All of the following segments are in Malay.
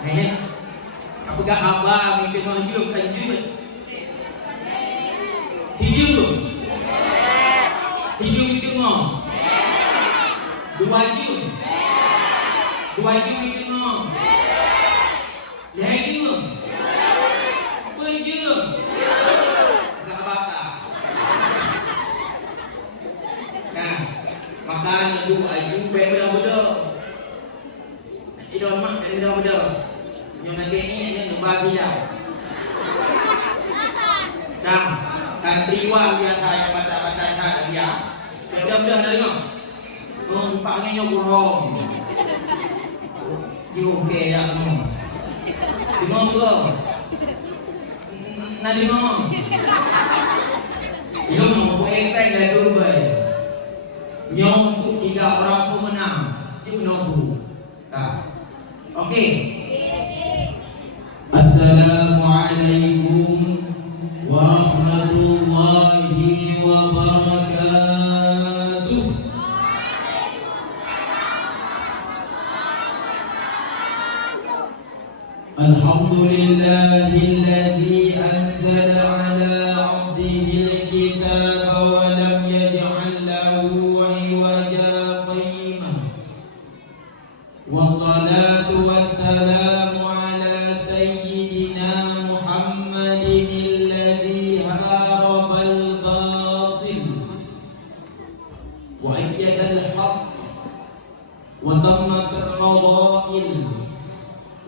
Ini apa gak abang mimpi ngaju bukan jut. Hiju. Hiju itu ngom. Dua ju. Dua ju itu ngom. Lihat ju. Berju. Gak bakal. Nah, makan dua ju berbeda-beda. Idon mak beda-beda. Yang nanti ini berbagi dah. Nah, kantriwan biasa yang baca-baca dia. Beda-beda dari ngom. Umpaknya nyokurong. Juga ya ngom. Ngom ke? Nadi ngom. Itu ngom ku efek dari dulu bay. Nyom tu 3 orang pemenang. Itu nobu. Nah, oke. Assalamualaikum warahmatullahi wabarakatuh. Alhamdulillahilladzi anzala ala 'abdihil kitaba wa lam yaj'al lahu 'iwaja qayyimah. Wassalatu wassalamu ala sayyidina Muhammadin alladzi harabal batil wa ayyadal haqq wa tammasar radha'il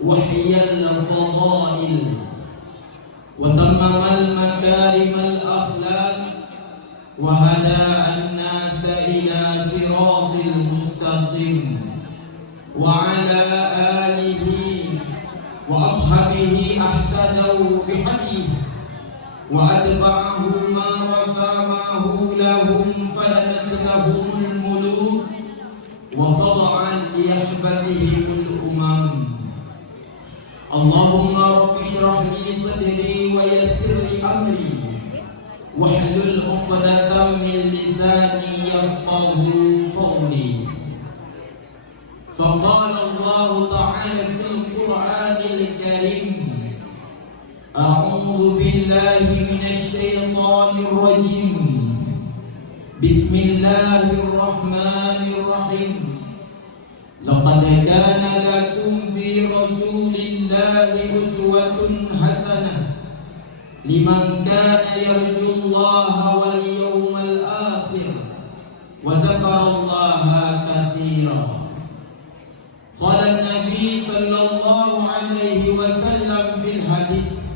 وحي الفضائل وتمم المكارم الأخلاق وهدى الناس إلى صراط المستقيم وعلى آله وأصحابه اهتدوا بهديه وأتبعه ما وسامه لهم فلنت لهم الملوك وخضعا ليحبتهم الأمم. Allahumma rabbi shrah li sadri wa yassir li amri wahlul 'uqdatam min lisani yafqahu qawli. Faqala Allah ta'ala fil Qur'anil Karim, a'udzu billahi minasy syaithanir rajim. Bismillahirrahmanirrahim. Laqad kana lakum fi rasulillahi uswatun hasanah liman kana yarjullaha wal yawmal akhir wa zakarallaha katsiran. Qala an-nabi sallallahu alaihi wasallam fil hadis,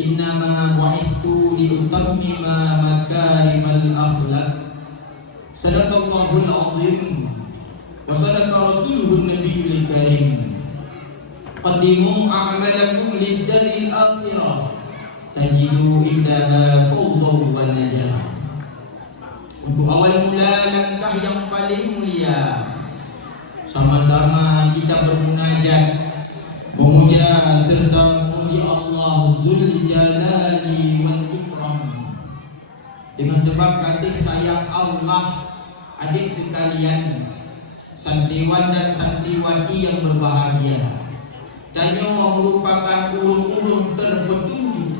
innama bu'istu li utammima makarimal akhlaq. Sadaqallahul azim wa sadaqa rasuluhun nabiyul karim. Qaddimu a'malakum lid-daril akhirah tajidu indaha fawdhan wa najah. Untuk awal mula langkah yang paling mulia, sama-sama kita bermunajat, memuja serta memuji Allah Zul Jalali wal Ikram. Dengan sebab kasih sayang Allah, adik sekalian, santriwan dan santriwati yang berbahagia, Danyo merupakan ulun-ulun terpetunjuk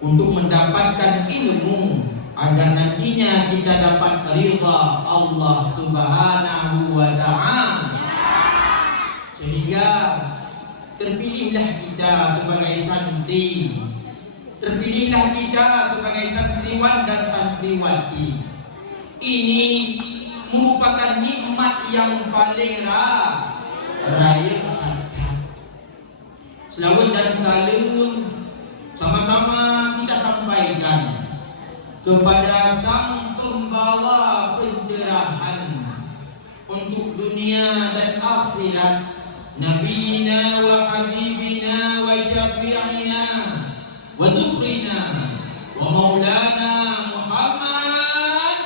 untuk mendapatkan ilmu agar nantinya kita dapat ridha Allah Subhanahu wa ta'ala. Sehingga terpilihlah kita sebagai santri, terpilihlah kita sebagai santriwan dan santriwati. Ini merupakan nikmat yang paling raya. Selawat dan salam sama-sama kita sampaikan kepada Sang Pembawa pencerahan untuk dunia dan akhirat, Nabiyina wa Habibina wa Syafi'ina wa Zukrina wa Maulana Muhammad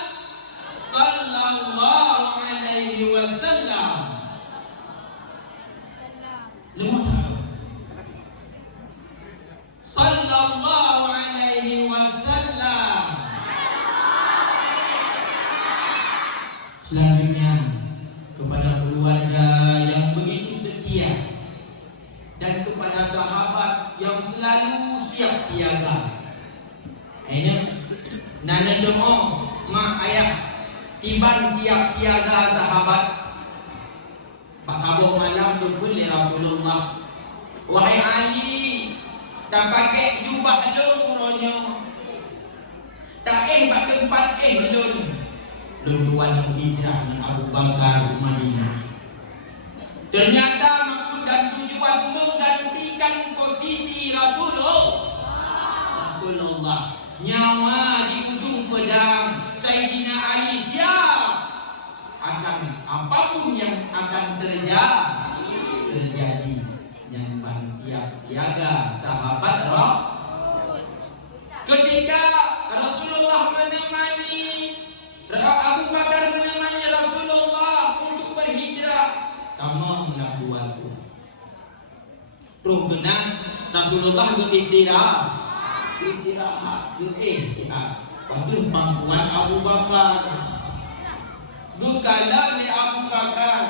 sallallahu alaihi wasallam. Sallallahu alaihi wasallam. Selanjutnya kepada keluarga yang begitu para sahabat yang selalu siap siaga. Ini nana doa mak ayah tiban siap siaga sahabat. Pak Abu malam tu kulli Rasulullah. Wahai Ali, tak pakai jubah dulu ronya. Tak bak tempat dulu. Dua hijrah ni Abu Bakar Madinah. Ternyata maksud dan tujuan menggantikan posisi Rasulullah. Nyawa di ujung pedang Sayyidina Ali siap akan apapun yang akan terjadi. Yang siap siaga sahabat roh. Ketika Rasulullah menemani Abu Bakar menemani Rasulullah untuk berhijrah, kamu nak buat tu. Rukun Rasulullah beristirahat. Siap. Waktu pangkuan Abu Bakar. Bukanlah di Abu Bakar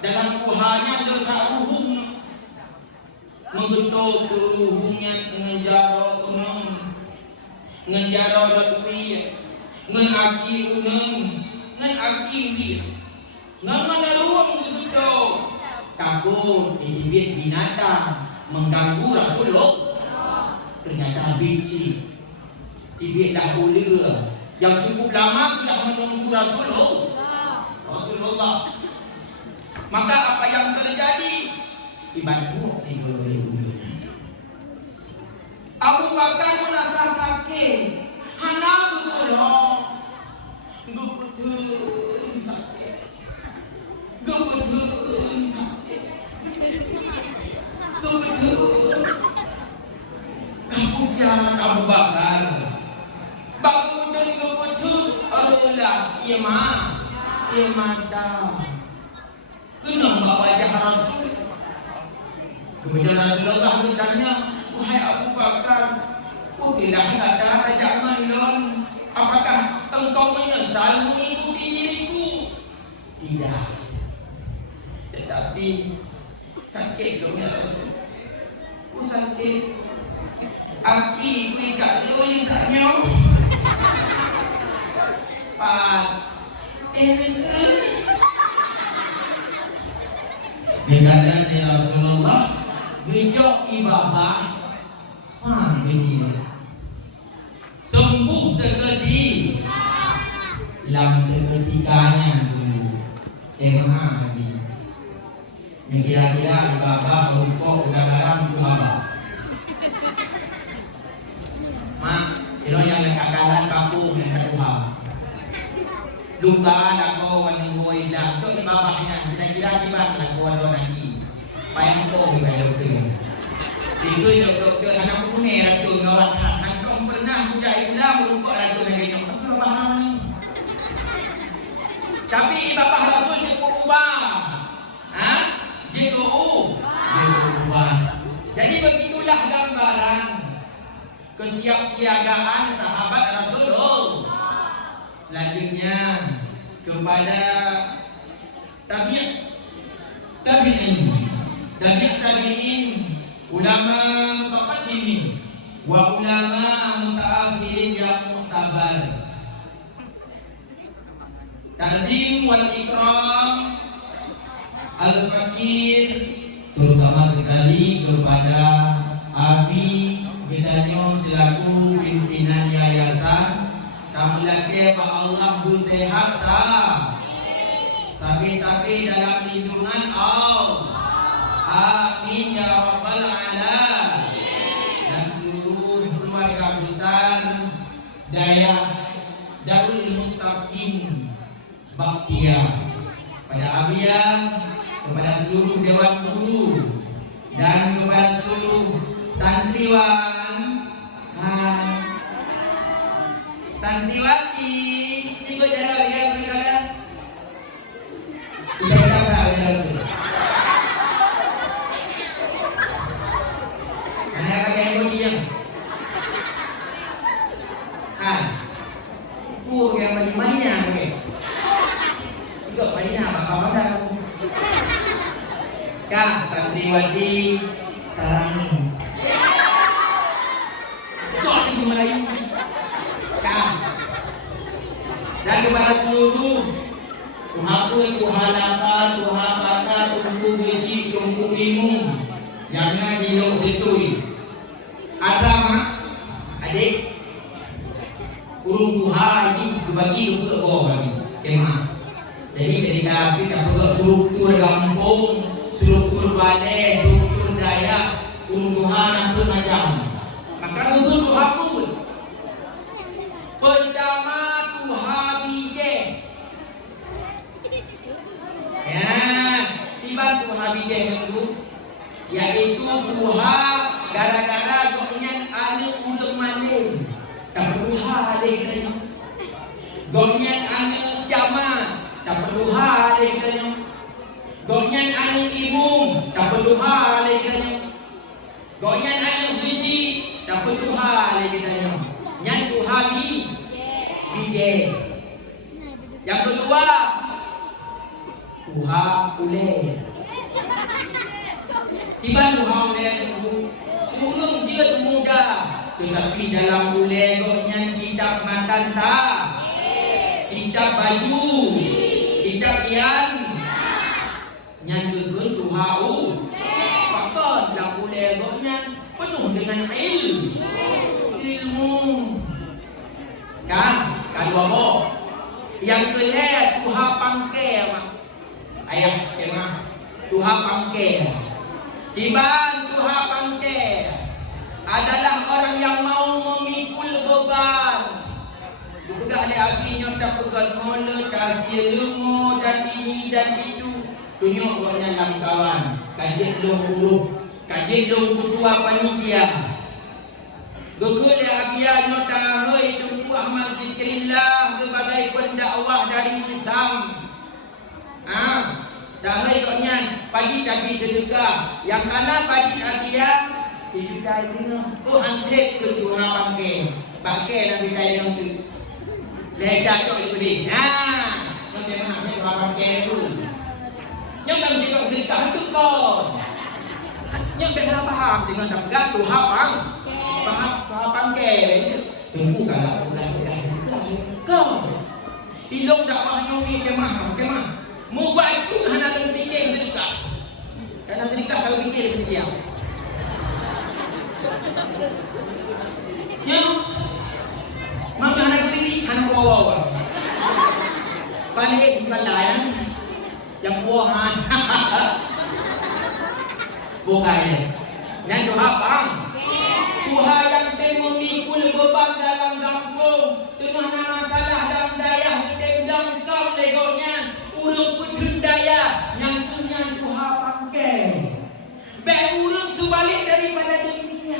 dalam kuhanya dengan ruhum. Mengetuk ruhumnya ngenjaro lebih ngaki nganaruang begitu. Takut bibit binatang mengganggu Rasulullah. Ternyata biji bibit dahulu yang cukup lama sudah menunggu Rasulullah. Maka apa yang terjadi? Dibantu oleh Abu Bakar merasa sakit. Hana betul. Kemudian Abu Bakar bangun dan kebetul Allah ia mata kenapa wajah Rasul. Kemudian Rasulullah bertanya, wahai Abu Bakar, bila ada ajak main, apakah engkau menyesal mengikuti diriku? Tidak. Tetapi sakit dong ya Rasul. Sakit. Aki berikat tulisannya. Pak. Berkata Rasulullah, gejok ibadah sang kecil. Sembuh sekali. Lam seketikanya sembuh. Maha Nabi. Yang kira-kira ibadah berukuk garam ibadah. Mak, ilo yang lekakalan kampung yang kaduha. Luka nak kau menunggu dah. Cok ibabahnya. Kira-kira ibah lah kau ada nanti. Payah kau ibah dokter. Itu dokter anak punya racun kawan. Kau pernah punya iblah merupakan racun yang ini. Kau kena faham ni. Tapi ibabah Rasul cukup ubah. Dia ubah. Jadi begitulah gambaran kesiapsiagaan sahabat Rasulullah. Selanjutnya kepada tabi'in, ulama muqaddimin wa ulama mutaakhirin yang mu'tabar. Ta'zim wal ikram al-fakir, terutama sekali kepada Abi Gedanyo selaku pimpinan yayasan. Kamu lagi Pak Allah sehat sah. Sapi-sapi dalam lindungan Allah. Amin ya rabbal alamin. Dan seluruh keluarga besar Daya Darul Muttaqin Baktia, pada Abiyah, kepada seluruh dewan guru dan kepada seluruh santriwan, santriwati, ikut jalan ya sekalian. Tidak tahu jalan. Hanya pakai yang yang bagaimana okay. Ikut banyak apa kawan dah. Kak santriwati Sarangin. Kok ada di Melayu? Kan? Dan kepada seluruh Tuhan pun, Tuhan lapar, Tuhan bakar, tunggu besi, tunggu minum. Jangan dilok setui. Ada mak, adik, urung Tuhan ini dibagi ke bawah lagi. Kemah. Jadi ketika kita pergi struktur kampung, struktur balai, struktur daya, urung Tuhan apa macam. Maka urung Tuhan pun. Pertama Tuhan bijak. Ya, tiba Tuhan bijak dulu. Yaitu Tuhan gara-gara goknya ada ulung manin. Tak perlu hal dia. Goknya ada jaman. Tak perlu hal dia. Goknya ada imum. Tak perlu hal dia. Goknya ada biji. Tak perlu hal dia. Yang Tuhan bijak. Yang kedua Tuhan boleh. Tiba Tuhan boleh urung dia muda, tetapi dalam boleh goknya tidak makan tak, tidak baju, tidak ian, yang betul Tuhan bahkan dalam boleh goknya penuh dengan ilmu. Kan? Kalau apa? Yang kedua Tuhan pangkel, ayah kemah Tuhan pangkel. Tiba Tuhan pangkel adalah orang yang mau memikul beban. Juga ada apinya tak pegang mola, kasih lumu dan ini dan itu. Tunjuk orang dalam kawan. Kajian dulu, kajian dulu ketua panitia. Gugul apiya nyota hoi tunggu Ahmad Zikrillah sebagai pendakwah dari Islam. Dah hai koknya pagi tapi sedekah. Yang kanan pagi apiya tidak dengar. Oh antek ke Tuhan pangke. Pakai nak bidai yang tu. Ledak tok itu ni. Yang memang nak Tuhan pangke tu. Yang kan kita sedekah tu kau. Yang tak faham dengan tak Tuhan Tuhan pangke. Tunggu kalau ulah kau. Ilok dakwah ni kemah. Mu baca hana dalam fikir sedekah. Karena sedekah kalau fikir dia. Ya. Maka hana fikir hana bawa. Balik bukan lain. Yang buahan. Bukan. Yang Tuhan pang. Tuhan yang memikul beban dalam kampung dengan masalah dalam daya kita dangkal legoknya. Urung pun daya yang punya Tuhan pangkel. Baik urung sebalik daripada dunia.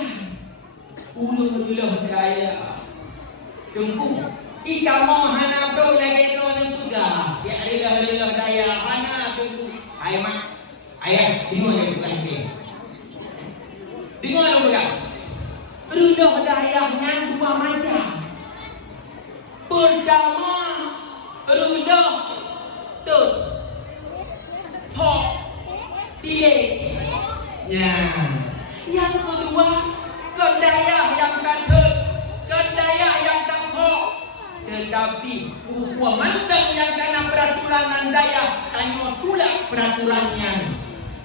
Urung dulu daya. Tunggu. Ika mau hana bro lagi no juga. Ya adalah daya hana tunggu. Ayah mak. Ayah dengar ya bukan ke. Dengar bukan. Rudah dayanya dua macam. Pertama rudah Tuh, hok, iye, ya. Yang kedua, kedaya yang kandut, kedaya yang tak hok. Tetapi upah mantang yang kena peraturan daya, tanya pula peraturannya.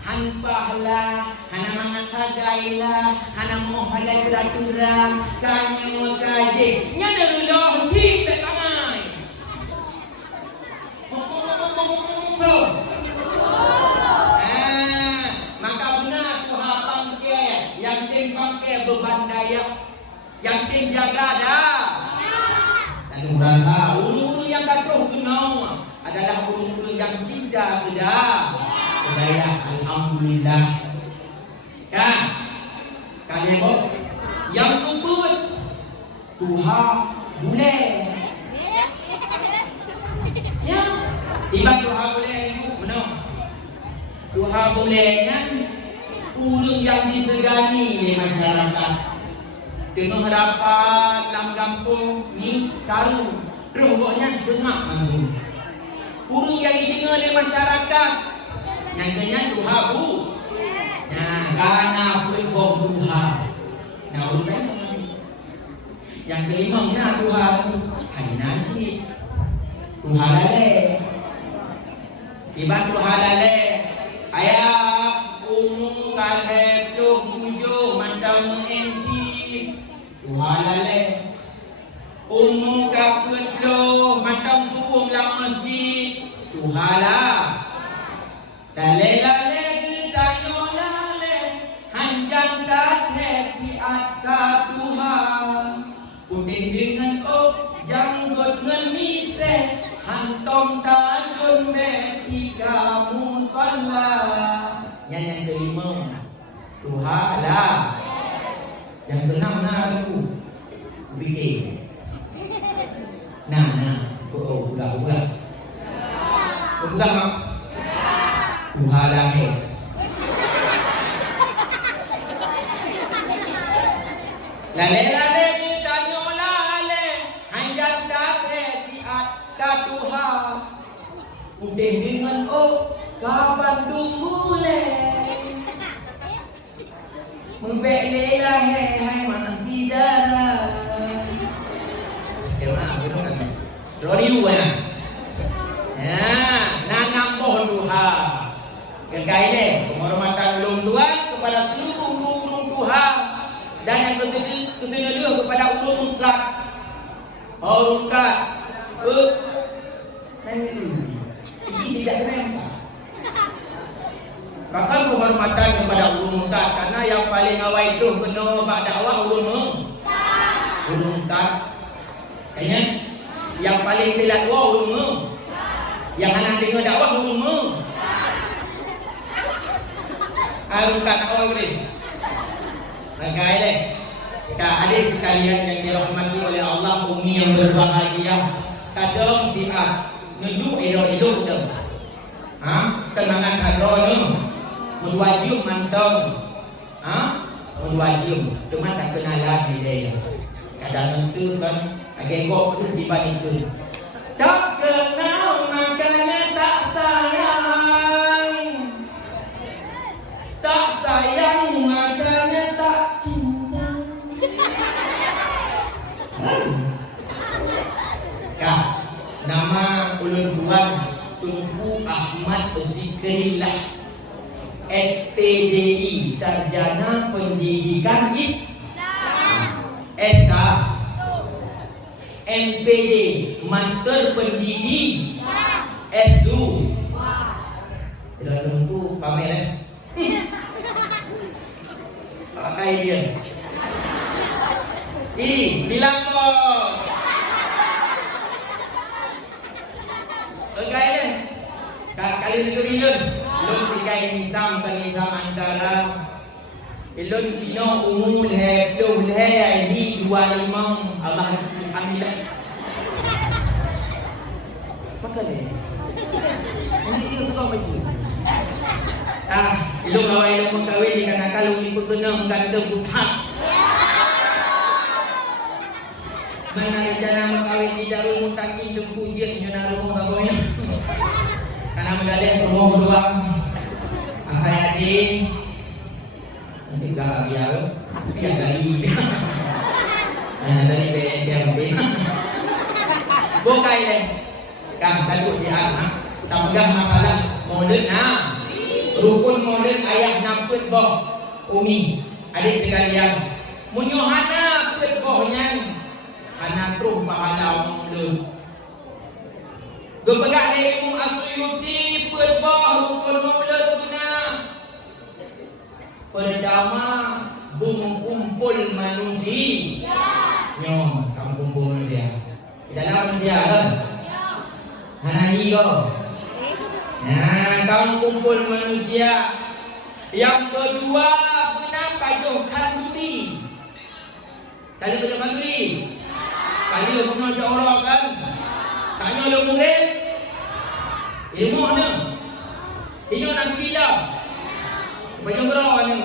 Hanpahlah, hana mengagailah, hana mohadai peraturan, kanya kaji. Nyana rudah kita tangan. Maka benar Tuhan pangkel yang tim pangkel beban daya, yang tim jaga dah. Dan berapa ulu yang katuh kenal adalah ulu yang cinta dah. Kedaya alhamdulillah. Kan? Kalian kok yang kubut Tuhan boleh. Ya. Tiba Tuhan boleh itu benar. Tuhan bolehnya urung yang disegani di masyarakat. Tengok rapat dalam kampung ni karu. Rohnya dengar manggung. Urung yang didengar oleh masyarakat. Yang kena Tuhan bu. Nah, karena pun kalep tuh tujuh mandang enci tuhalale ummu kaput lo mandang subuh lang masjid tuhala dalelale kita nyolale hanjang kathe si atka Tuhan putih dengan janggut ngemise hantom tajun metika musalla. Yang kelima tuhala. Yang keenam aku fikir. Nah, buka. Buka mak. Tuhala he. Lale kita nyolale hanjat kate si Tuhan. Udah dengan kapan dumule membela hai masih darah Roriu ya nanam pohon duha kekaile penghormatan ulun Tuhan kepada seluruh ulun Tuhan dan yang kesenedua kepada ulun mutlak dan ini tidak terempat. Bahkan penghormatan kepada ulun mutlak karena yang paling awal itu kena bak dakwah ulun mutlak. Kayaknya yang paling pilat ulun yang anak dengar dakwah ulun tak tahu ni. Bagaimana? Adik sekalian yang dirahmati oleh Allah, umi yang berbahagia. Kadang siap nunduk elok-elok dah. Kenangan hadron mun wajib mantong. Mun wajib cuma tak kenalan dia. Kadang itu kan agak kok di balik itu. Tak kenal makanya tak sayang. Tak sayang makanya tak cinta. Kak, nama ulun Tuan Tunku Ahmad Zikrillah, SPDI, Sarjana Pendidikan Islam, SK, MPD, Master Pendidik, SU. Tidak tentu pamer. Pakai dia. Bilang kok. Pakai dia. Kali negeri lun. Lun tiga nisam penisam antara. Lun tino umum leh, lun leh ini 25. Allah alhamdulillah. Pakai dia. Ini dia kau baca. Ilung awal ilung mengkawin dikarenakan ilung ikut kenang kata butak. Mana rencana mengkawin di dalam mutakin tu pujian nyana rumah bagonya. Karena medalih rumah berdua. Akhai adik. Nanti gak biar. Biar kali. Dari BNPMB. Bukai deh. Kang takut dia tak pegang masalah modern rukun modern ayah nampet boh umi adik sekalian munyohana pet bohnya anak truh pahala modern gepegak ilmu Asyuyuti pet boh rukun modern guna pertama kumpul manusia nyoh kamu kumpul manusia tidak ada manusia kan Hanani kau. Kamu kumpul manusia. Yang kedua, benar pajuh kanduri. Kali pajuh kanduri. Kali lu pernah orang kan? Tanya lu murid. Ilmu mana? Ilmu nak bila? Pajuh berapa ni?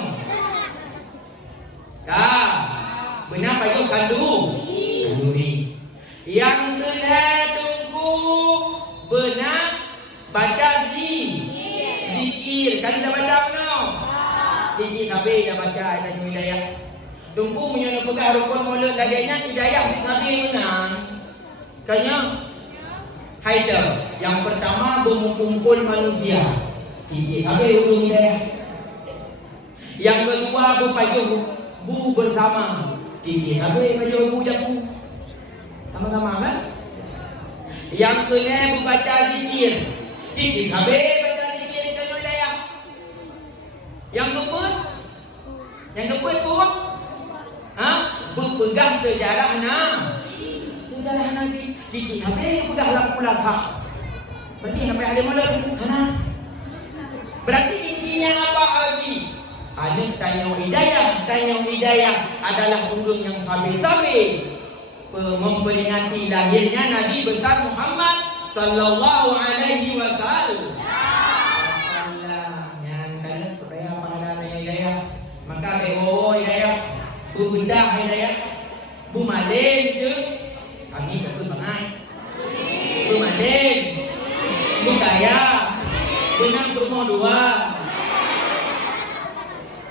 Benar pajuh kanduri. Yang kedua benar baca zikir. Kali dah baca no. Zikir Nabi dah baca dan hidayah. Tunggu punya pegang rukun mulut laganya hidayah Nabi menang. Kanya Haidar. Yang pertama berkumpul manusia. Zikir Nabi urung hidayah. Yang kedua berpajuh bu bersama. Kiki habis pajuh bu jamu. Sama-sama kan? Yang kedua membaca zikir. Kiki habis baca zikir kalau hidayah. Yang keempat pun berpegang sejarah Nabi. Kiki habis pegang laku-laku. Berarti sampai ada malam. Berarti intinya apa lagi? Ada tanya hidayah adalah urung yang sabi-sabi memperingati lahirnya Nabi besar Muhammad sallallahu alaihi wasallam. Yang kalian percaya pada hidayah, maka bewo hidayah, bu benda hidayah, bu malin je, kami takut bangai, bu malin, bu kaya, benang bermo dua.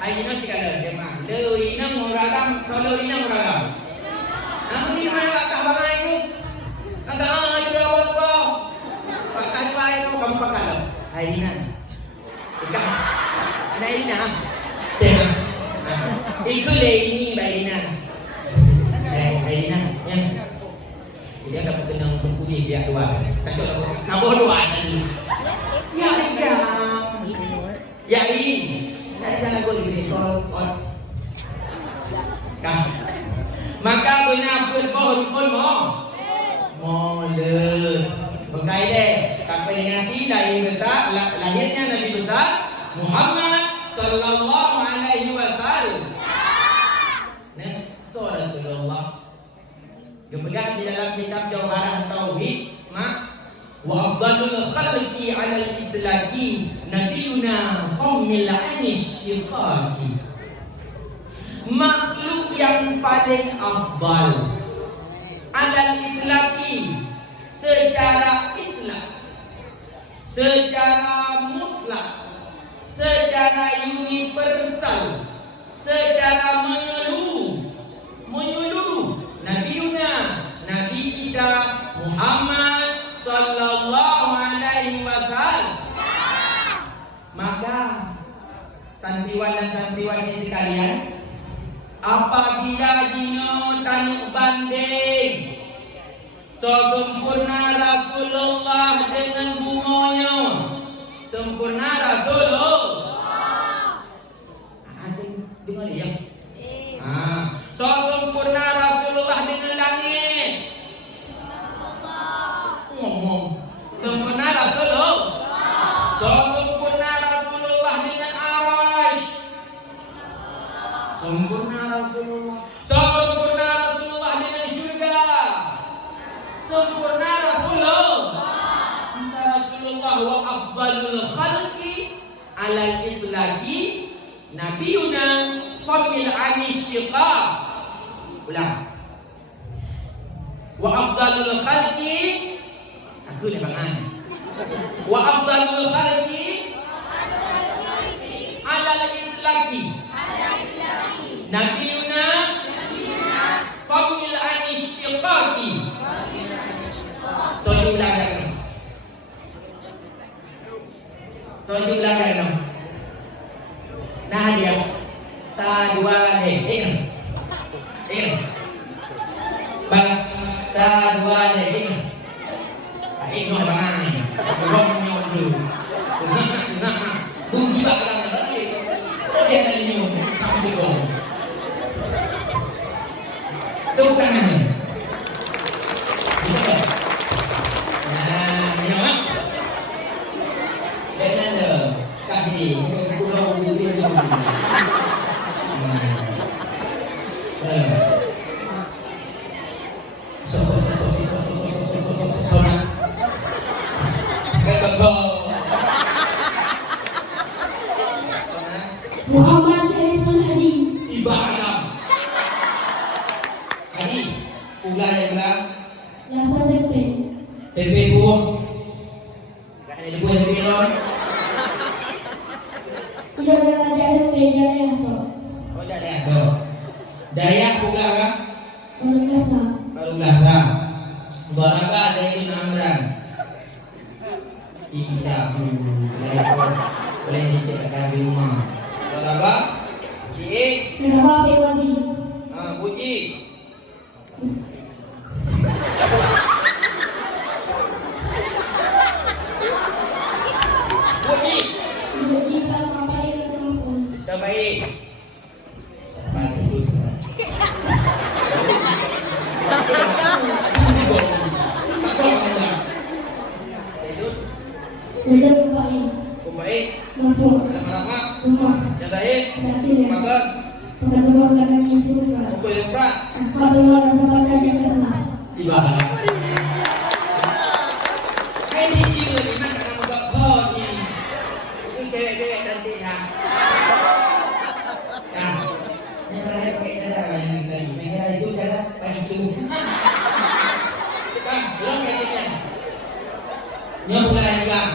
Aina sekali jemaah. Leuina muragam, kalau leuina muragam. Aku ni mana tak bangai tu? Agak ayu dah apa? Pakai pakai tu kamu pakai dah. Aina. Ikan. Ada Aina. Tengah. Iku ini Aina. Aina. Ya. Dia dapat tenang berkuih dia dua. Takut apa dua tadi? Ya iya. Ya ini. Jangan gol ini soal kah? Maka benar pun mau le bagai deh. Tak peringati lahirnya Nabi besar Muhammad sallallahu alaihi wasallam. Nah, soal Rasulullah. Dipegang di dalam kitab Jawharah Tauhid, wa afdalul khalqi 'ala al-itlaqi nabiyuna qaumil anisyiqaqi. Makhluk yang paling afdal 'ala al-itlaqi secara itlaq, secara mutlak, secara universal, secara menyeluruh nabiyuna, nabi kita Muhammad sallallahu alaihi wasallam. Maka santriwan dan santriwati sekalian, apabila dino tanya banding sempurna Rasulullah dengan bunganya, sempurna Rasulullah dengar ya. Sempurna Rasulullah dengan langit, ngomong sempurna Rasulullah. Sempurna Rasulullah dengan arash, sempurna Rasulullah. Sempurna Rasulullah dengan syurga, sempurna Rasulullah wa afdalul khalqi alal itlaqi nabiyuna famil anisyiqaq. Ulang. Wa afdalul khalqi, aku ni bangan. Wa afdalul khalqi alal itlaqi nabiyuna famil anisyiqaqi. Soal ulang lagi. Nah dia sadua ingat. Bang sadua ingat. Ingat bangan. Belum nyodu. Nah. Bunyi bakal lagi. Dia tadi nyum sampai gong. Bukan. Muhammad Syariful Hadi. Ibadah. Hadi, ulah ya ulah. Lasa tempe. Tempe buah. Gak ada buah tempe loh. Tidak pernah jadi meja yang apa? Oh jadi apa? Dayak ulah kan? Orang biasa. Baru lasa. Baraka ada ini namran. Kita boleh tidak akan di rumah. Baraka Tidak baik. Baik. Merfuk. Lama-lama. Rumah. Yang lain. Tidak. Makan. Pekerjaan karena Yesus. Apa yang berat? Kau dengar sampaikan yang kesal. Ibadah. Ini juga di mana kamu buat kau ni? Ini cewek-cewek cantik ya. Nah, yang terakhir pakai cadar lah yang tadi. Yang kira itu cadar pakai itu. Bang, belum kayak gini. Yang bukan lagi bang.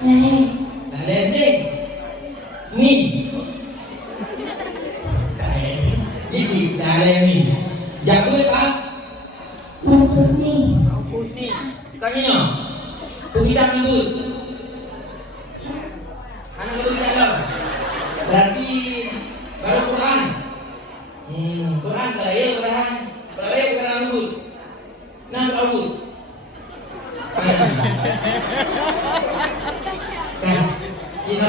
Lain. Dah lezing. Ni. Ini sih dah lezing. Jago tak? Bagus nih. Mampus ni. Tanya. Kita tidur. Anak itu tidak tahu. Berarti baru Quran. Quran kalau Quran. Kalau Quran lembut. Nah lembut. Nah, kita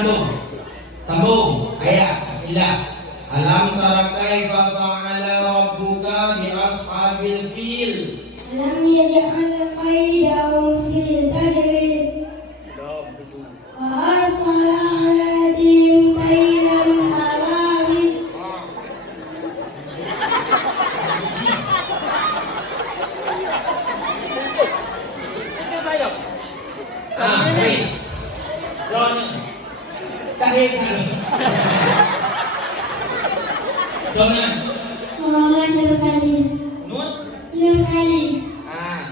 sambung ayat Bismillah. Alam tara kaifa fa'ala rabbuka bi ashabil fil. Lam yaj'al qaidahum fi tadlil. Wa arsala 'alaihim tayran ababil. Baik. Ron. Tahir. Dona. Muhammad Nur Khalis. Nun. Nur Khalis.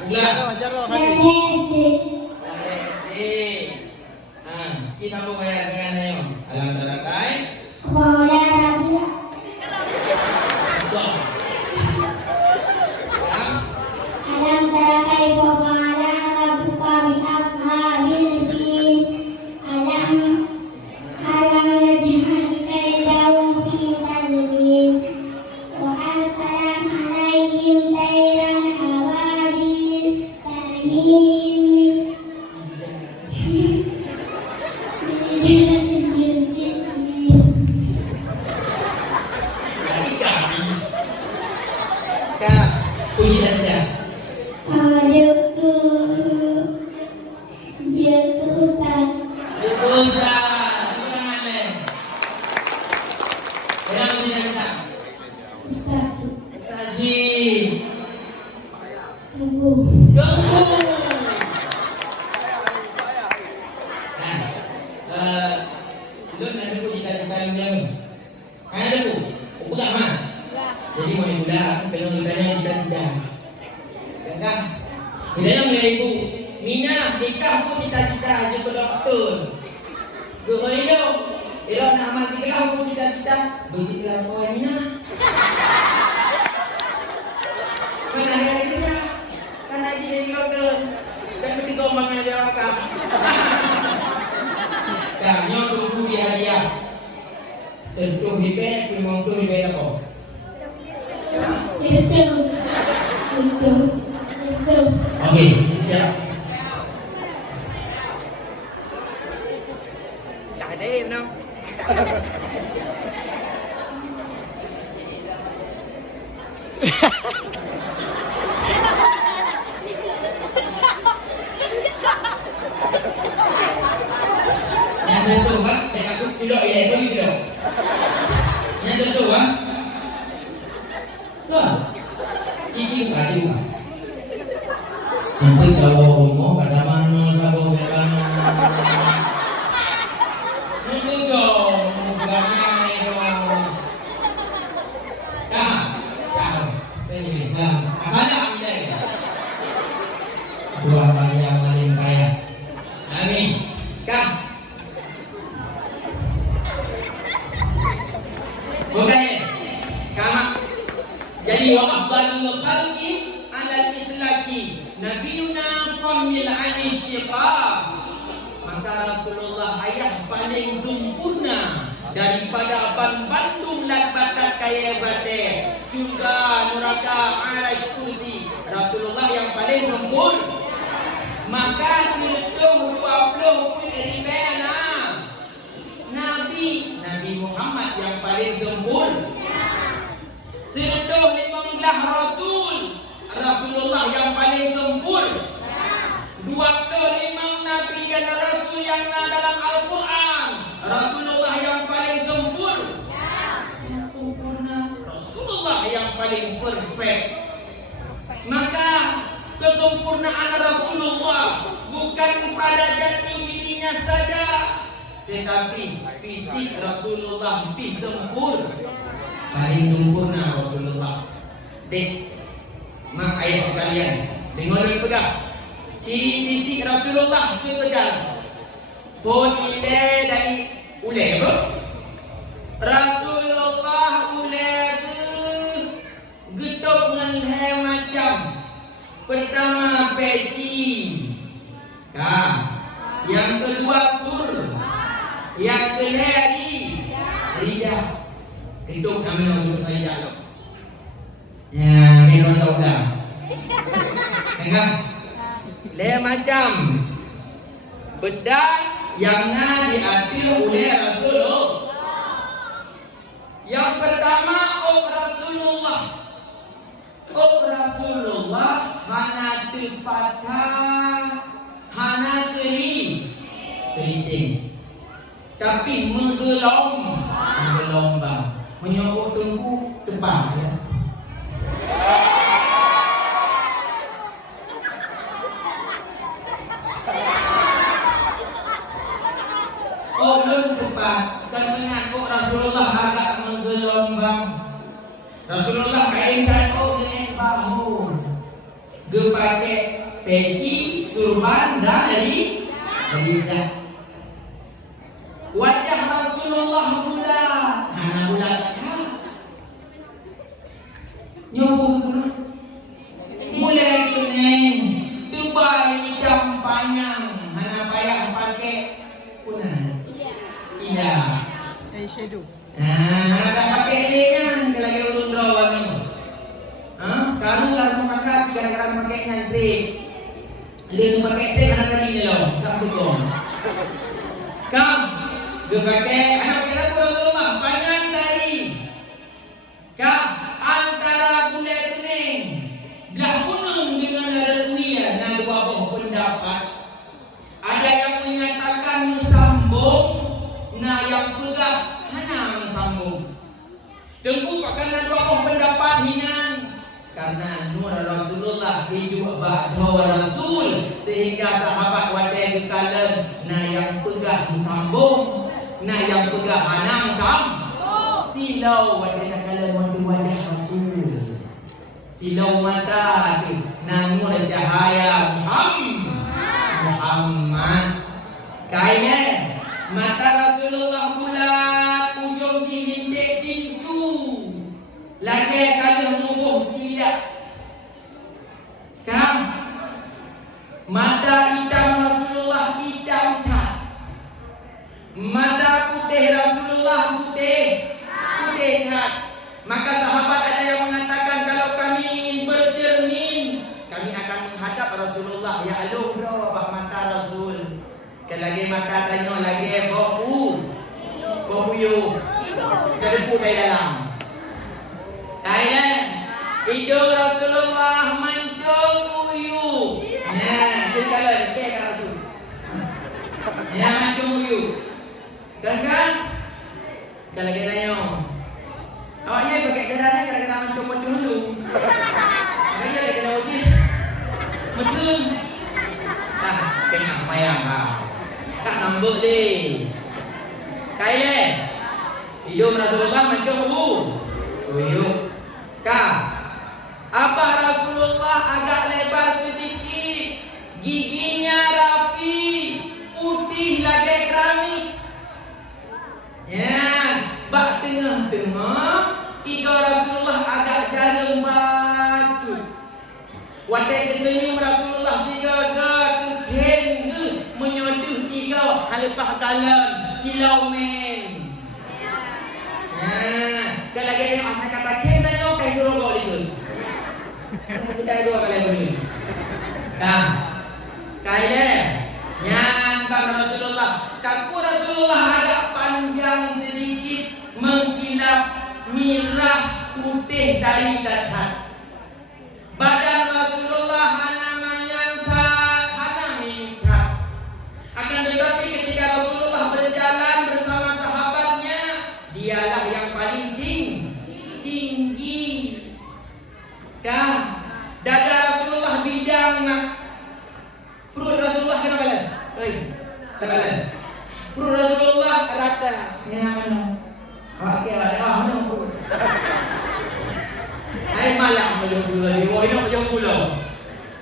Ulang. Dari SD. Kita mau kayak ayo. Alam tara kai. Maula Rabia. Alam tara kaifa fa'ala rabbuka bi ashabil fil. Alam yaj'al kaidahum fi tadlil. Wa arsala 'alaihim tayran ababil tarmihim bijaratin min sijil. Lagi habis. Kak, puji saja. Jitu Ustaz. Ustaz, ulangan leh. Yang puji saja. Ustaz. Tajib. Tunggu. Tunggu. Lu nanti aku cita-cita yang jamin. Ada bu, bukan mah. Jadi mau yang muda, aku pengen ditanya cita-cita. Kan? Kita yang mulai ibu, Mina nikah aku cita-cita aja ke dokter. Dua hidup, elok nak mati kelah aku cita-cita. Begitulah kau Mina. Mana hari ini? Kan haji jadi dokter. Dan lebih gombang aja orang. Kami tunggu di hadiah. Sentuh di bed, memang tu di bed apa? Betul. Okey, siap. Tak ada no. Yang satu kan, aku tidak ya, itu tidak. Yang satu kan, tuh, cici buka. Nanti kalau mau pada mana, kalau ke mana, itu dong, bukannya itu. Akala anda ya. Dua kali yang paling kaya. Amin. Kah? Bukan ya? Kama. Jadi wa afdalul khalqi 'ala al-itlaqi nabiyuna famil 'ani syiqaq. Maka Rasulullah ayah paling sempurna daripada bandung lakbatat kaya bate surga neraka arasy kursi. Rasulullah yang paling sempurna. Maka sirtuh 20 pun ribena Nabi Muhammad yang paling sempurna. Sirtuh 15 Rasul Rasulullah yang paling sempurna. Dua Imam Nabi dan Rasul yang dalam Al-Quran. Rasulullah yang paling sempurna. Yang sempurna Rasulullah yang paling perfect. Maka kesempurnaan Rasulullah bukan pada jati dirinya saja, tetapi fisik Rasulullah sempurna. Paling sempurna Rasulullah. Dek, mak ayat sekalian, dengar dulu pegang. Ciri fisik Rasulullah sepegang. Pun ile dari ule apa? Rasulullah ule gedok dengan macam. Pertama peci, yang kedua sur, yang ketiga lidah. Hidup kami untuk lidah lo. Ya, minum tahu dah. Enggak? Le macam benda yang diambil oleh Rasulullah. Yang pertama Rasulullah. Rasulullah hana tepatkan, hana keriting, tapi menggelombang, menyokok tengku tepat ya. Belum tepat, dan mengaku Rasulullah agak menggelombang. Rasulullah kainkan dengan bahu, gepake peci, surban dari lidah. Wajah Rasulullah bulat, hana bulat nyobok mulai kuning, tebal hitam panjang, hana payah pakai punah tidak. Eyeshadow. Hana dah pakai ini kan, lagi ulun rawan ni. Kalau lah pakai kadang-kadang pakai nanti, lihat pakai teh hana kali ni loh, tak betul. Kam, dia pakai anak kira Rasulullah panjang dari. Kam antara bulat kuning, belah kuning dengan ada kuya, nah dua buah pendapat. Ada yang menyatakan sambung, nah yang pegah hana sambung. Tengku karena dua buah pendapat hinan. Karena nur Rasulullah hidup ba'da Rasul, sehingga sahabat wadai kekalan nah yang pegah sambung, nah yang pegah hanang sambung. Silau wadai kekalan wajah Rasul, silau mata nah nur cahaya Muhammad. Kaya mata Rasulullah bulat, ujung jintik cincu, lagi kalau mubuh cilat. Kam mata hitam Rasulullah hitam tak, mata putih Rasulullah putih tak. Maka sahabat ada yang mengatakan kalau kami ingin bercermin, kami akan menghadap Rasulullah. Ya Allah bro, bak mata Rasul. Lagi mata tanya lagi boku yu. Dari putih dalam. Thailand, hidung Rasulullah mancung uyu. Itu kalau dekat Rasul. Mancung uyu. Kan? Kalau kita tanya, awaknya pakai kendaraan kadang-kadang mancung dulu. Makanya kita uji. Betul. Tengah mayang tak nambuk deh. Thailand, hidung Rasulullah mancung uyu. Apa Rasulullah agak lebar sedikit, giginya rapi, putih lagi keramik. Bak tengah-tengah, tiga Rasulullah agak jarum baju. Wadai kesenyum Rasulullah tiga keken menyoduh tiga halepah kalam silau men. Kalau lagi ada masa kata ken dan yo kai dulu kau itu. Kita dua kali boleh. Kaya yang bang Rasulullah, kaku Rasulullah agak panjang sedikit, mengkilap merah putih dari dahat. Badan macam pula dia. Wah, ini macam pula.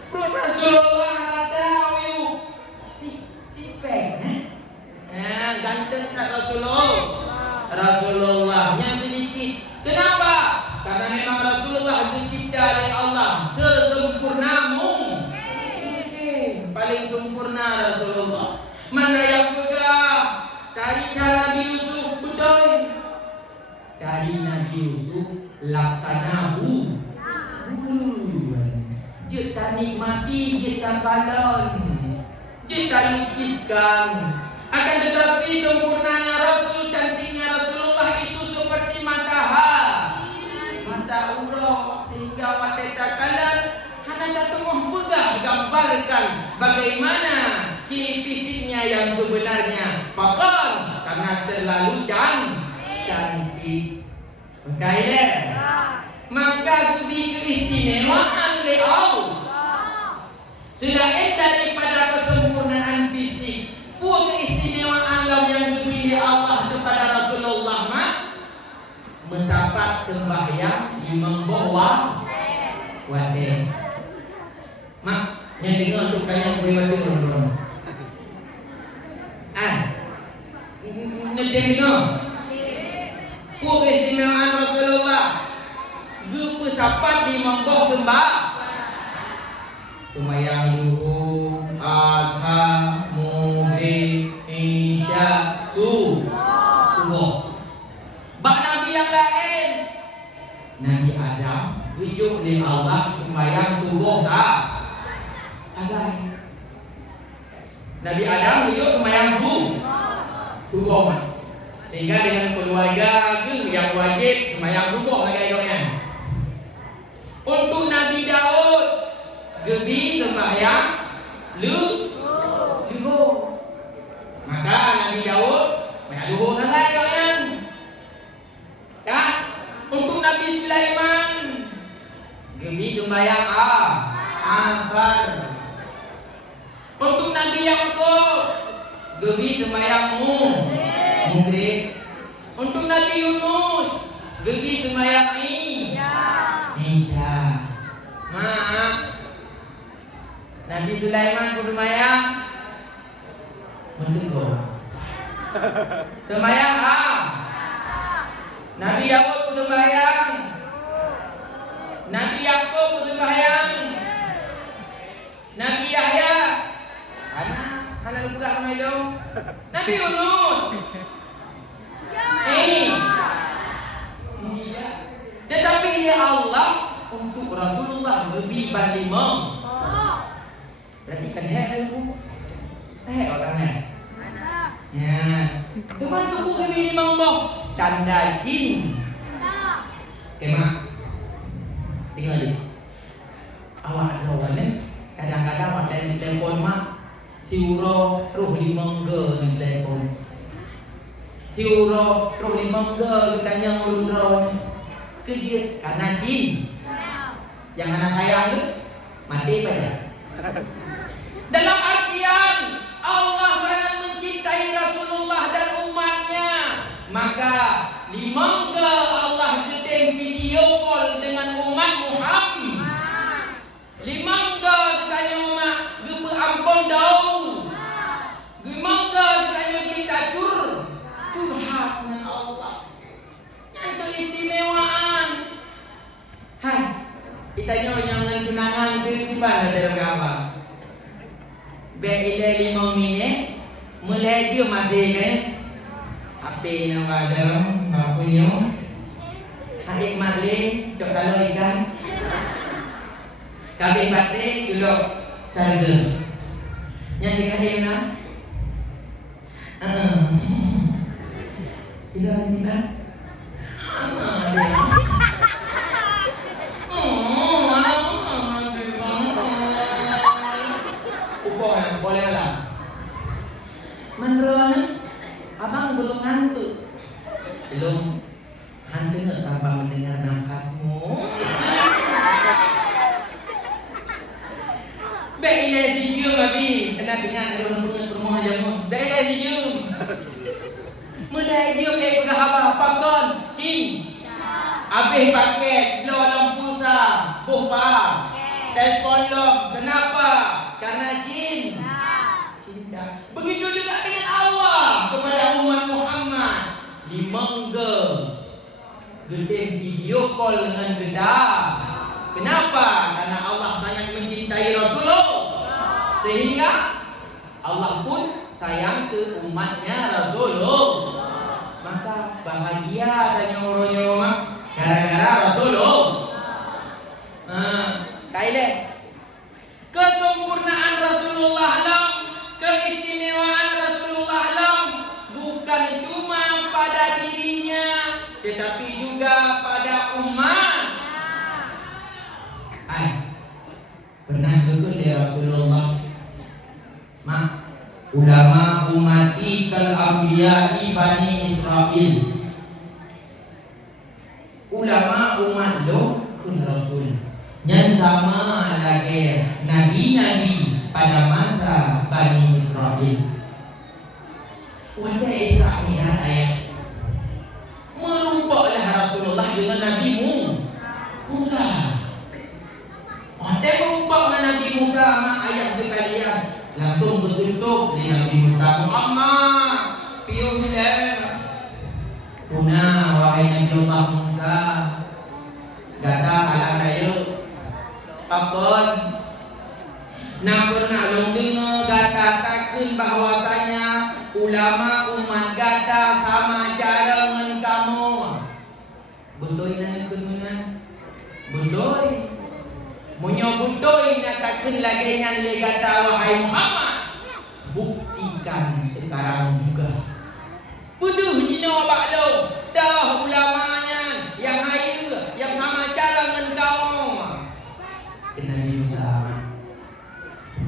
Perut Rasulullah ada ayu. Si pek. Ganteng tak Rasulullahnya sedikit. Kenapa? Karena memang Rasulullah dicipta oleh Allah sesempurnamu. Paling sempurna Rasulullah. Mana yang pegang tarikan Nabi Yusuf betul. Tari Nabi Yusuf laksanahu. Kita nikmati, kita balon, kita lukiskan. Akan tetapi sempurnanya Rasul, cantiknya Rasulullah itu seperti matahari, mata urang, sehingga wateta kalan hanya datang pegah gambarkan bagaimana ciri fisiknya yang sebenarnya. Pakar karena terlalu cantik. Baiklah. Maka lebih keistimewaan beliau. Selain daripada kesempurnaan fisik, pun keistimewaan yang diberi Allah kepada Rasulullah mendapat sembahyang di membawa wadah. Mak, yang dengar untuk kalian beri wadah dulu. Dengar. Pun keistimewaan Rasulullah sapat di membawa sembah. Sembahyang duhur, adha, maghrib, isya, subuh. Bak Nabi yang lain, Nabi Adam tujuh oleh Allah sembahyang subuh ada. Nabi Adam tujuh sembahyang subuh. Sehingga dengan keluarga yang wajib sembahyang subuh lagi ayatnya. Untuk Nabi Daud gebi sembahyang luhur. Maka Nabi Daud sembahyang luhur sangat kan? Ya. Untuk Nabi Sulaiman gebi sembahyang asar. Untuk Nabi Yakub gebi sembahyang maghrib. Untuk Nabi Yunus gebi sembahyang Isya. Maaf. Nabi Sulaiman pun sembahyang mendengar. Sembahyang Nabi Yakub pun sembahyang. Nabi Yakub pun sembahyang. Nabi Yahya Hana lupa sama itu. Nabi Yunus. Tetapi ini Allah untuk Rasulullah lebih banding berarti kan orangnya. Ya. Tuhan tubuh kami membawa tanda jin. Kemak. Tinggal di. Awak ada orang kadang-kadang ada yang telepon mak. Siuro roh limangga yang telepon. Siuro roh limangga tanya ulun kerja karena jin. Yang anak sayang tu mati pada. Dalam artian Allah sangat mencintai Rasulullah dan umatnya. Maka limangga Allah gedeng video call dengan umat Muhammad. Limangga tanya umat gepe ampun dau. Limangga tanya kita curhat dengan Allah. Yang keistimewaan. Hai, kita jangan kenangan kehidupan dalam apa? Bila 5 minit, mulai dia mati kan? Apa yang ada? Apa yang? Naik mati, cok kalau ikan. Kami mati, julok carga. Yang dikatakan nak? Tidak tidak. Menurut abang belum ngantuk. Belum hantu tanpa mendengar nafasmu. Baik ia diam abi. Kena dengar orang punya rumah jamu. Baik ia diam. Mulai diam dia pegang apa? Pakon, cing. Habis paket, belum lampu sah. Bupa. Telepon lo. Kenapa? Karena jin. Cinta. Begitu juga dengan Allah kepada umat Muhammad. Di Mengge. Gedeng video call dengan gedah. Kenapa? Karena Allah sangat mencintai Rasulullah. Sehingga Allah pun sayang ke umatnya Rasulullah. Maka bahagia tanya orang-orang gara-gara Rasulullah. Kaile kesempurnaan Rasulullah lam, keistimewaan Rasulullah lam bukan cuma pada dirinya, tetapi juga pada umat. Pernah betul ya Rasulullah. Ulama umati kal anbiya'i bani Israel. Ulama umat lo kun Rasul. Yang sama lagi nabi-nabi pada masa Bani Israel. Wahai Israel ayah, merubahlah Rasulullah dengan Nabi Musa. Wahai merubah dengan Nabi Musa, mak ayah sekalian langsung bersuntuk di Nabi Musa Muhammad. Piu bilang, Kuna wahai Nabi Allah Musa, gata alam raya. Apun nak pernah long dengar katakan bahwasanya ulama umat gata sama cara dengan kamu. Bundoi nak kemunan. Bundoi. Munyo bundoi nak takkan lagi yang le kata wahai Muhammad. Buktikan sekarang juga. Buduh jino baklo. Dah ulamanya yang air yang sama cara dengan kamu. Nabi Musa.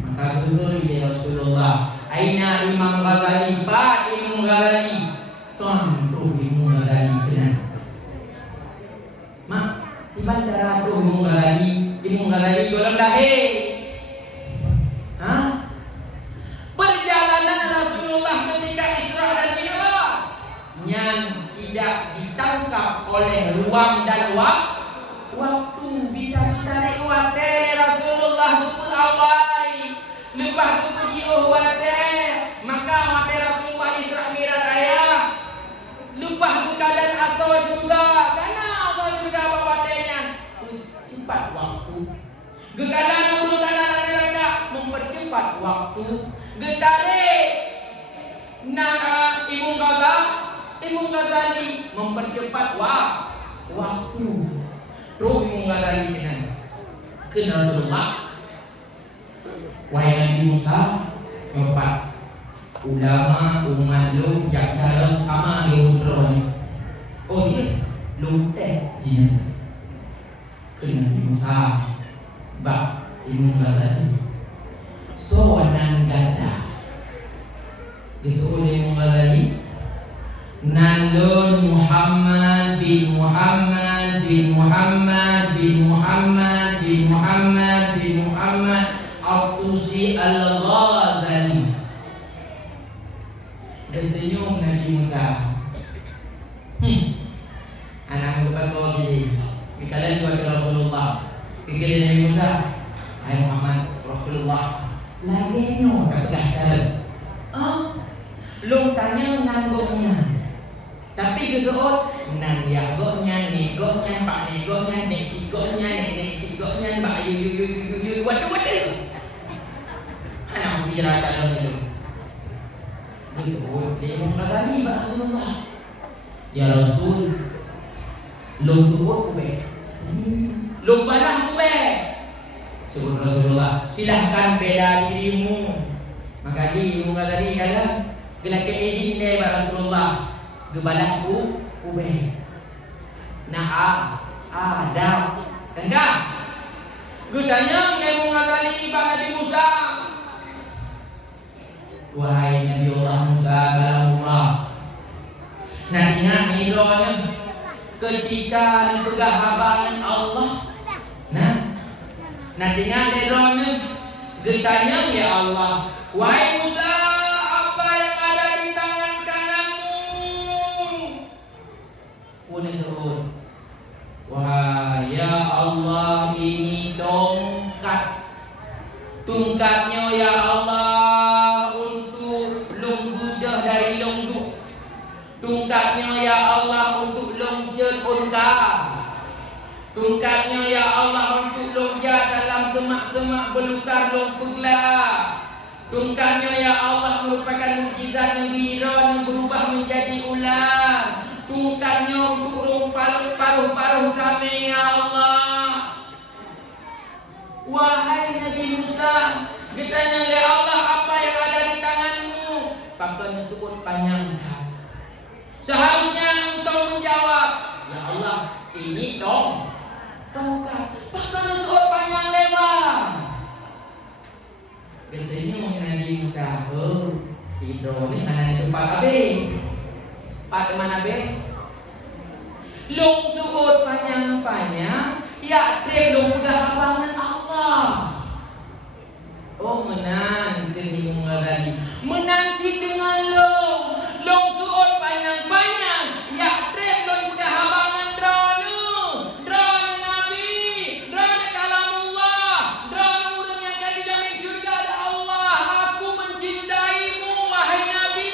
Maka betul ya Rasulullah. Aina Imam Ghazali, Pak Imam Ghazali. Tuan tu Imam Ghazali kena. Mak, tiba cara tu Imam Ghazali golong lahir. Perjalanan Rasulullah ketika Isra dan Mi'raj yang tidak ditangkap oleh ruang dan waktu. Bisa ditarik waktu Rasulullah dukul awal lepas tu pergi waktu. Maka waktu Rasulullah Isra Mi'raj ayah lepas tu keadaan asal juga. Karena asal juga waktunya cepat waktu. Keadaan urusan neraka mempercepat waktu. Getarik Imam Ghazali mempercepat waktu. Roh mengalami kena Rasulullah. Wahai Nabi Musa, nyopat ulama umat lu yang cara kama diudro ni. Oh dia lu tes jin. Kena Nabi Musa, bak Imam Ghazali. So nan gada. Disuruh Imam Ghazali. Nalun Muhammad bin Muhammad bin Muhammad bin Muhammad bin Muhammad bin Muhammad Al-Tusi Al-Ghazali. Dan senyum Nabi Musa. Anak berkata begini, kalian kepada Rasulullah, pikir Nabi Musa, hai Muhammad Rasulullah, lagi no tak pegang cara. Long tanya nanggungnya. Tapi kesoal nan ya goknya ni goknya pak ni goknya nek cikoknya nek cikoknya mbak yu waduh. Anak kira kalau itu. Disebut dia mengkatani Mbak Rasulullah. Ya Rasul, long sebut kube. Long balah kube. Sebut Rasulullah, silahkan bela dirimu. Maka dia mengkatani dalam kena keedin dia Mbak Rasulullah. Gebalahku ube. Naam Adam. Enggak. Gutanya yang mengkatani Nabi Musa. Wahai Nabi Allah Musa kalamullah. Ingat hironya ketika dipegang habangan Allah. Ingat hironya getanya ya Allah. Wahai Musa, apa yang ada di tangan kananmu? Wahai ya Allah, ini Tungkatnya ya Allah untuk loja dalam semak-semak belukar lumpurlah. Tungkatnya ya Allah merupakan mukjizat negara yang berubah menjadi ular. Tungkatnya untuk paruh-paruh kami ya Allah. Wahai Nabi Musa, ditanya oleh Allah apa yang ada di tanganmu. Pakainya sebut panjang. Seharusnya engkau menjawab, ya Allah ini dong tongkat. Pakainya sebut panjang lebar. Biasanya Nabi Musa tidur ni mana itu Pak Abe? Pak mana Abe? Long turut panjang-panjang, ya belum kehabangan Allah. Oh menang kini mengalami menanti dengan long turut panjang-panjang, ya belum kehabangan drone Nabi, drone kalamullah, drone urang yang jadi jamin syurga ada Allah. Aku mencintaimu wahai Nabi.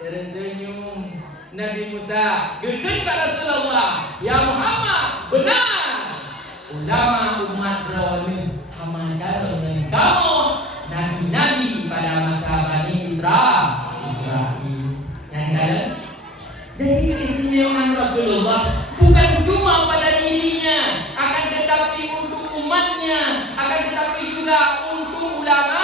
Tersenyum Nabi Musa, gede pada Rasulullah, ya Muhammad, benar. Ulama umat drone sama dengan kamu nabi-nabi pada masa Bani Israel. Yang kalian jadi keistimewaan Rasulullah bukan cuma pada dirinya, akan tetapi untuk umatnya, akan tetapi juga untuk ulama.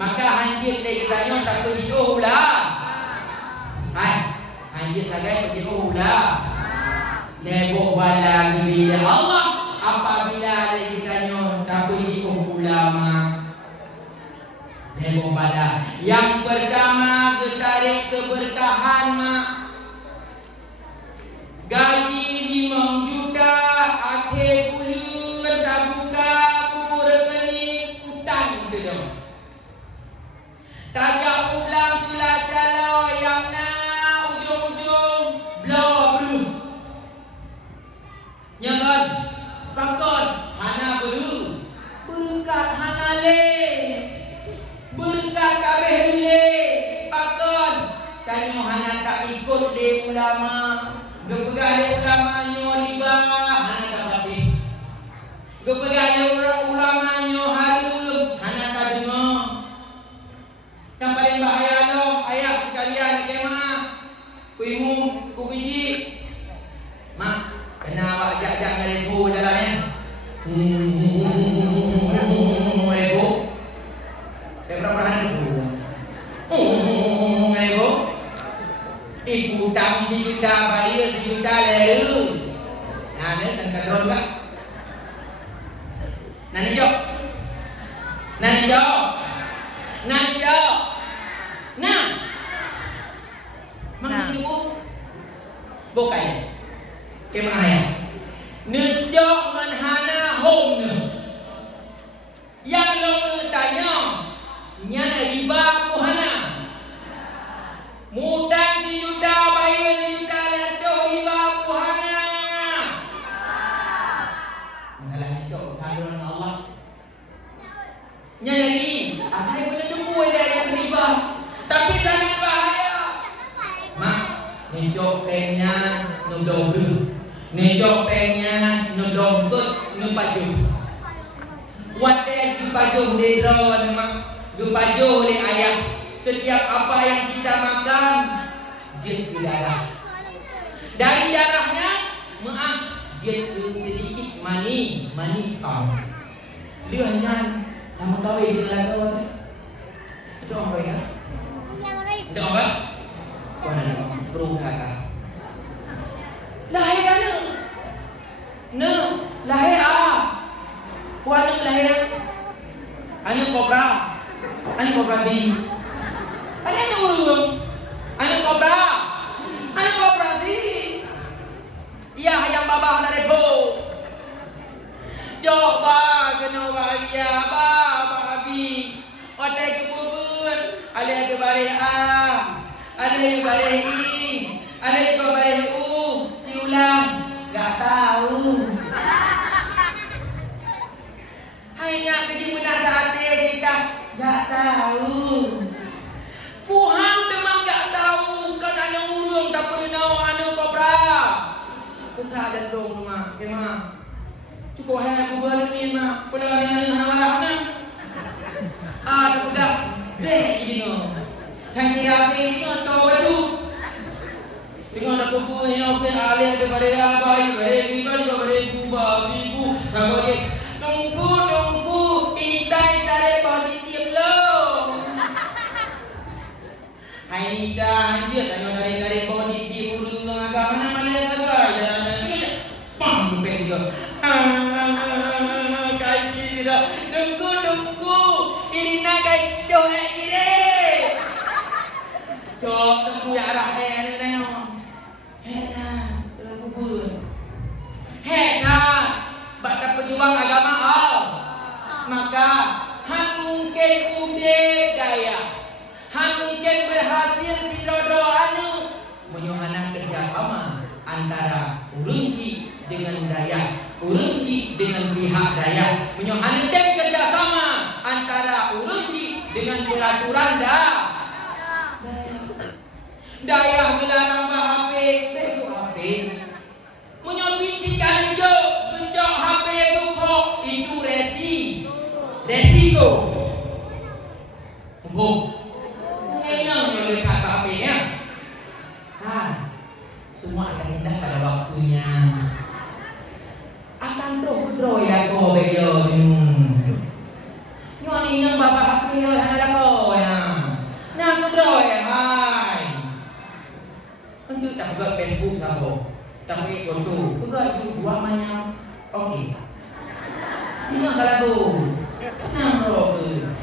Maka hanjir dari kerana tak pergi ulah. Hanjir sagai pergi ulah. Lebok bala bila Allah apabila dari kerana tak pergi ulama. Lebok bala. Yang pertama ketarik keberkahan mak. Gaji 5 juta akhir bulan tak buka kubur rekening utang tu. Tajak ulang pula kalau yang nak ujung-ujung blow. Nyaman pakon hana berkat hana le berkat kabeh le pakon kanyo hana tak ikut le ulama gepegah le ulamanya liba hana tak pati gepegah le ulamanya harum hana tak dengar. Yang paling bahaya lo ayat sekalian kemana? Kuimu, kubiji. Mak, kena awak jak-jak ngeribu jalannya. Ngeribu. Berapa ngeribu? Ngeribu. Ibu utang 1 juta, bayar 1 juta leru. Nah, ni kan kadron lah. Nani jawab. Nah, mana ibu? Bukan. Kemana ya? Nejok ngan hana home ne. Yang lo tanya, nya riba ku hana. Mudang 1 juta bayar 1 juta leto riba ku hana. Malah nejok kadron Allah. Nya lagi, akai boleh tunggu dari riba. Tapi sangat bahaya. Mak, nejok penya nundong dulu. Nejok penya nundong tut nupaju. Wadah dupaju di drawan mak, dupaju oleh ayah. Setiap apa yang kita makan, jin di darah. Dari darahnya, maaf, jin sedikit mani kau. Lihatnya, nama kau ini adalah itu apa ya? Itu apa? Perlu kakak. Lahir mana? Lahir Kuala lahir. Anu kobra di. Anu urung. Anu kobra di. Ya yang babah dari bo. Coba kena bahagia babi. Otak kebun. Alih ke balik alih balik alih ke balik si ulang gak tahu. Hanya pergi benar hati kita gak tahu. Puhang memang gak tahu kan anu punya alih daripada bayi, bayi daripada ibu. Kalau dia tunggu, intai tarik positif lo. Hai Nida, anjir tanya tarik positif urus agama mana saja. Jangan pam begitu. Kira tunggu, ini nak kau kira. Cok tunggu ya arah ni. Baca pejuang agama maka mungkin daya mungkin berhasil si dodo menyuhana kerjasama antara Urungci dengan Dayak, Urungci dengan pihak Dayak, menyuhana kerjasama antara Urungci dengan peraturan Dayak gelarang HP menyobicikan gejok HP itu resiko. Enak yang dekat HP-nya. Semua akan indah pada waktunya. Akan terus ya kau begitu. Nyoni nang bapak HP ya ada kau ya. Nak terus ya hai. Tunjuk tak buat Facebook sabo. Tapi foto, bukan itu buah banyak. Okey. Ini kalau tu,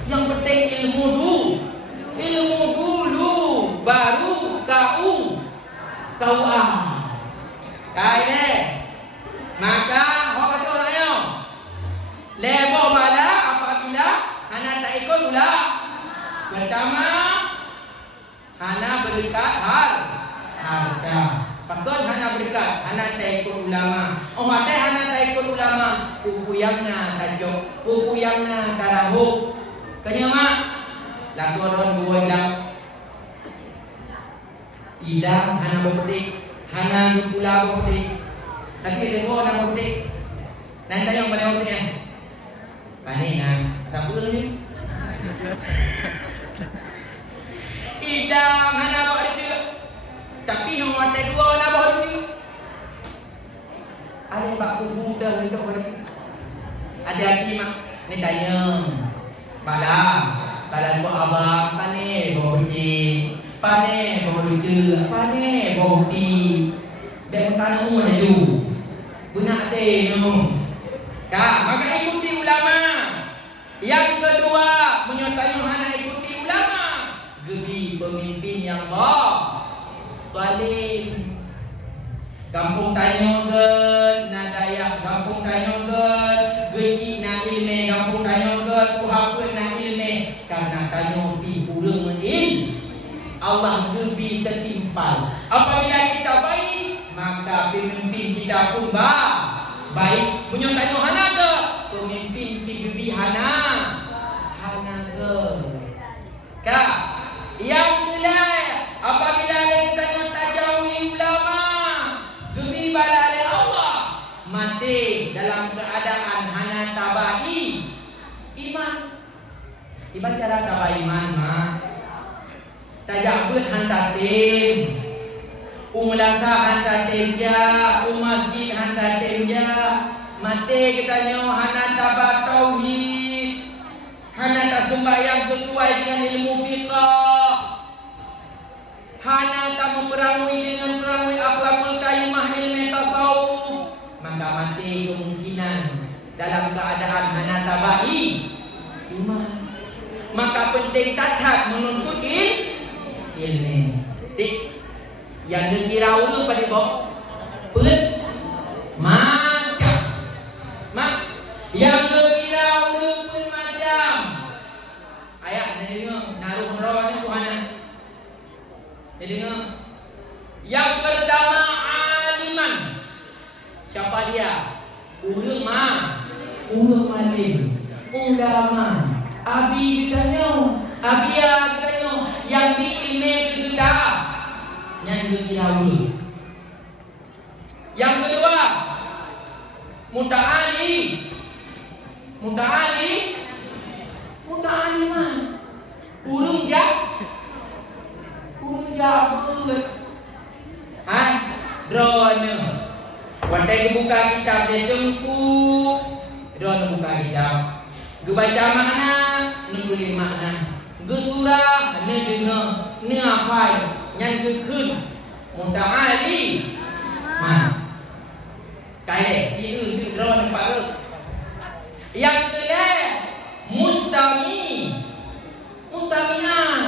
yang penting ilmu dulu, baru kau Kaya. Maka apa kata orangnya? Lebo bala apabila anak tak ikut pula. Pertama, anak berdekat harta. Patut hana berkat, hana tak ikut ulama. Ada hana tak ikut ulama, pupuyangna tajuk, pupuyangna tarahuk. Kanya mak, lagu orang buat idam hana berpetik, hana pula berpetik. Tapi dengar orang berpetik. Nanti yang paling berpetik. Panik nak, siapa ni? Idam hana berpetik. Tapi yang mata dua nak bawa ni. Ada bak kubu dah besok lagi. Ada lagi mak ni tanya. Bala, bala buat abang pane bawa pergi. Pane bawa duit, pane bawa pergi. Dan kana umuraju. Benak teh no. Maka ikuti ulama. Yang kedua, menyertai anak ikuti ulama. Gebi pemimpin yang Baling kampung Tanyoget Nadaya kampung Tanyoget Gesi na ilme kampung Tanyoget Kuhapun na ilme karena Tanyo di hurung Allah gebi setimpal. Apabila kita baik maka pemimpin kita pun baik. Menyontai hanaga pemimpin gebi hana ke yang mulai apabila kita jauhi ulama demi balai Allah mati dalam keadaan hanya tabai iman cara tabai iman tajak ber hantatin umulasa hantatin ja masjid hantatin ja mati kita nyo hanya tabat tauhid hanya tak sembahyang sesuai dengan ilmu fiqah hanya tak memperangui dengan perangui akhlakul karimah ilmu tasawuf maka mati kemungkinan dalam keadaan hana tabai iman maka penting tathat menuntut ilmu yang dikira ulu pada bok macam yang dikira ulu pun macam ayat ni naruh rawan Tuhan. Jadi yang pertama aliman. Siapa dia? Ulama ulama. Abi ditanya, yang diilmi kita yang dikirawi. Yang kedua, muta'ali man. Urung jabat. drone. Wadai buka kitab dia jengkuk. Drone buka kitab. Gu baca makna, nu tulis makna. Gu surah, nu dengar, nu hafal, nyan keun. Muta'ali. Man. Kaya ciu drone pak. Yang kedua, mustami'an.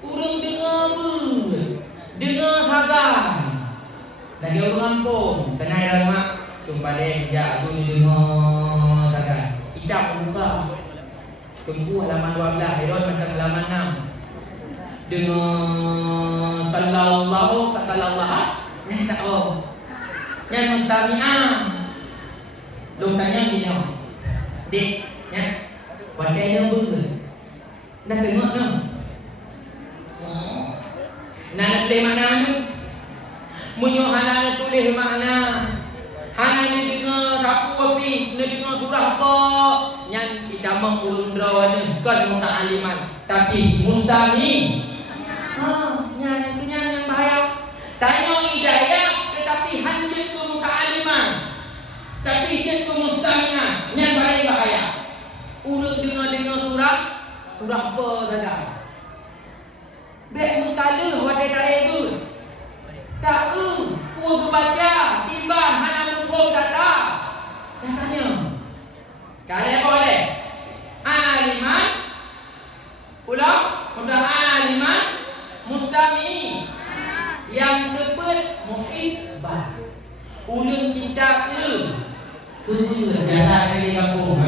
Urang dengar dengar sagan. Lagi orang kampung, kenal mak, jumpa dia jak tu dengar sagan. Kitab buka. Tunggu halaman 12, Herod macam halaman 6. Dengar sallallahu ka sallallahu. Ni tak tahu. Yang mustami'an. Long tanya dia. Dik, ya. Pakai nombor. Nak tengok no. Nak tulis makna tu. Munyo hana tulis makna. Hana ni dengar sapu api, ni dengar surah apa. Yang kita mengulun rawan kan muta'aliman. Tapi mustami. Nyanyi yang bahaya. Tanya hidayah tetapi hanya ke muta'aliman. Tapi dia ke mustami'an. Yang paling bahaya. Urut dengar surah apa saja. Bek mengkala wadai tak itu. Tak puas baca tiba hana lupa kata. Dah tanya. Kalian boleh. Aliman. Ulang. Udah aliman. Mustami. Yang tepat muhibban. Ulun cinta ke. Kebun. Jangan dari kampung.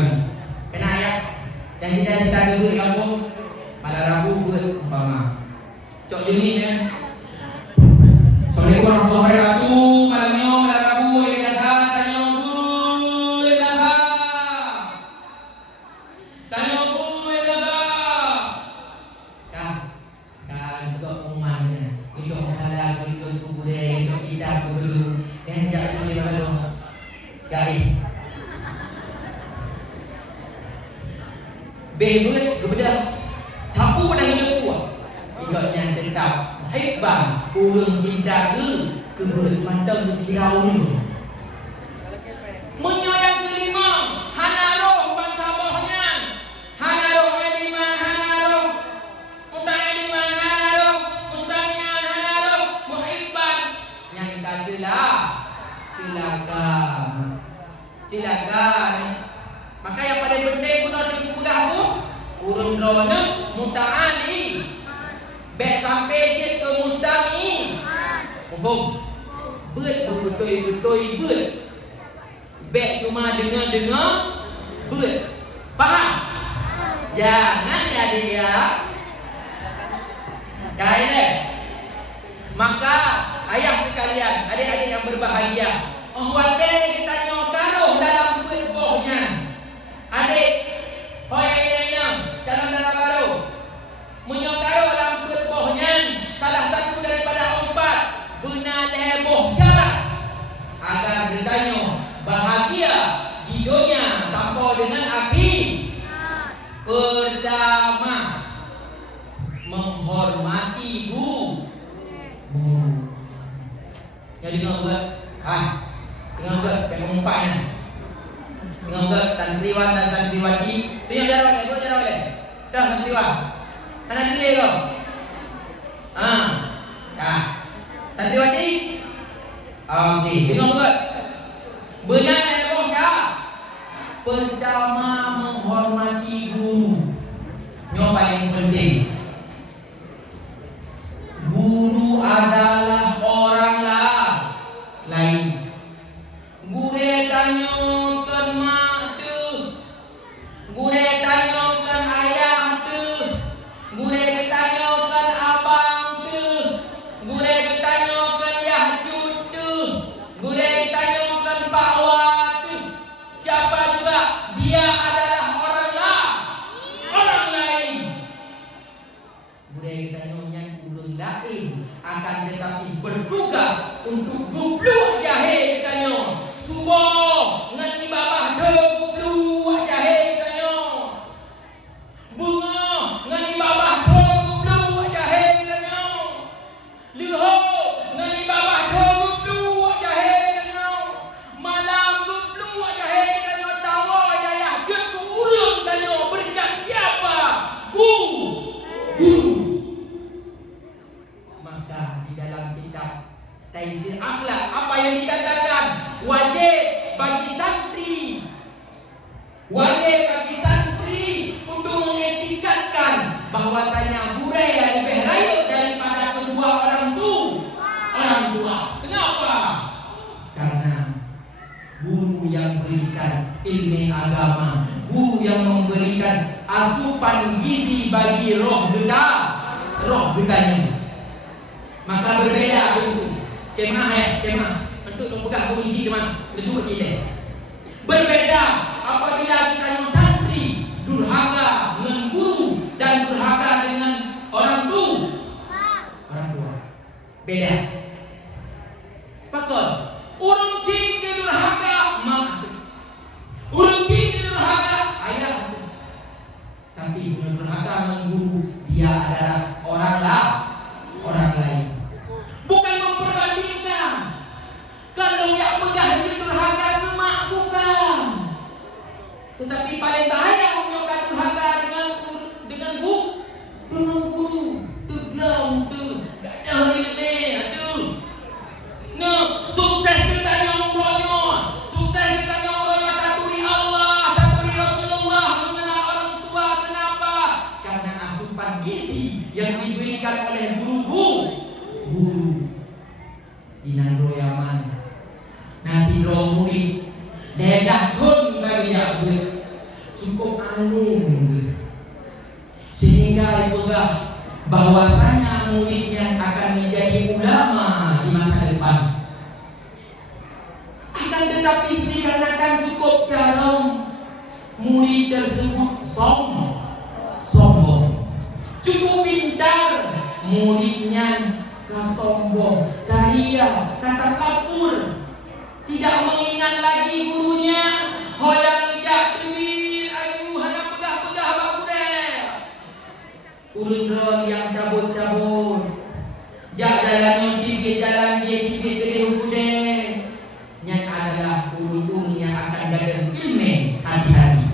Kena ayat. Yang kita kebun di kampung. Malam Rabu buat umpama. Cok jenis kan. Assalamualaikum warahmatullahi wabarakatuh. Malamnya malam Rabu yang datang tanya bu yang datang. Tanya bu yang datang. Kan kok umatnya. Itu halal itu boleh itu tidak perlu. Yang tak boleh kalau gai. Bebut kepada tapu dan lepu. Igaknya tetap muhibban urang cinta kebut macam kirau ni. Munyo yang kelima, hana roh bantabahnya. Hana roh aliman, hana roh muta'aliman, hana roh mustami'an, hana roh muhibban. Yang celaka. Maka yang paling penting guna dengan pegang tu urang drone muta'ali. Bek sampai dia ke mustami. Faham? Betul. Bek cuma dengar. Faham? Jangan ya dia. Kaya. Maka ayah sekalian, adik-adik yang berbahagia, wadai kita nyotaruh dalam bohnya. Adik, hoyainya dalam baru. Menyotaruh dalam bohnya salah satu daripada 4 benar leboh syarat agar ditanya bahagia di dunia sampai dengan akhir. Pertama, menghormati guru. Jadi buat dengan buat pengumpanya. Dengan buat santriwan dan santriwati. Itu yang jarang boleh. Dah santriwan. Anak dia kau. Santriwati. Okey, dengar buat. Benar leboh syarat. Pertama, menghormati guru. Yang paling penting. Guru adalah orang lain. Guru tanyakan mak tu. Guru tanyakan ayah tu. Guru tanyakan abang tu. Guru tanyakan Yahjud tu. Guru tanyakan Pak Wah tu. Siapa juga dia adalah orang lain. Guru tanyanya ulun lain akan tetapi bertugas untuk gublu jahe tanya. Subuh ngani babah do gublu jahe tanya. Bunga ngani babah do gublu jahe tanya. Liho ngani babah do Kaisir akhlak. Apa yang dikatakan? Wajib bagi santri. Wajib bagi santri untuk mengetikatkan bahwasanya budaya lebih layak daripada kedua orang tua. Kenapa? Karena guru yang berikan ilmu agama, guru yang memberikan asupan gizi bagi roh getahnya. Maka berbeda bentuk. Kemah. Bentuk yang pegang guru gizi kemana? Duduk je. Berbeda apabila kita yang santri durhaka dengan guru dan durhaka dengan orang tua. Beda. Pakon. Urung cing dia durhaka mak. Urung cing dia durhaka ayah. Tapi bila durhaka dengan guru, dia adalah orang lain. Bukan memperbandingkan. Kalau yang pegah dia durhaka ke mak bukan. Tetapi paling bahaya menyokong durhaka dengan guru. Teglam tu, tak ada ilmu tu. No, sukses kita yang umrohnya. Sukses kita yang umrohnya satu di Allah, satu di Rasulullah, mengenal orang tua. Kenapa? Karena asupan gizi yang diberikan oleh guru. Inang royaman, nasi murid, dedah pun bagi aku cukup alim, sehingga dipegah bahwasanya muridnya akan menjadi ulama di masa depan. Akan tetapi dikarenakan cukup jarang, murid tersebut sombong. Cukup pintar, muridnya sombong, kaya, kata kapur, tidak mengingat lagi gurunya. Hoyang ijak tewil, ayu hana pegah-pegah bakudah. Urun yang cabut-cabut, jak jalan tipis jalan dia tipis gede hukudah. Yang adalah urun yang akan gagal ilmu hati-hati.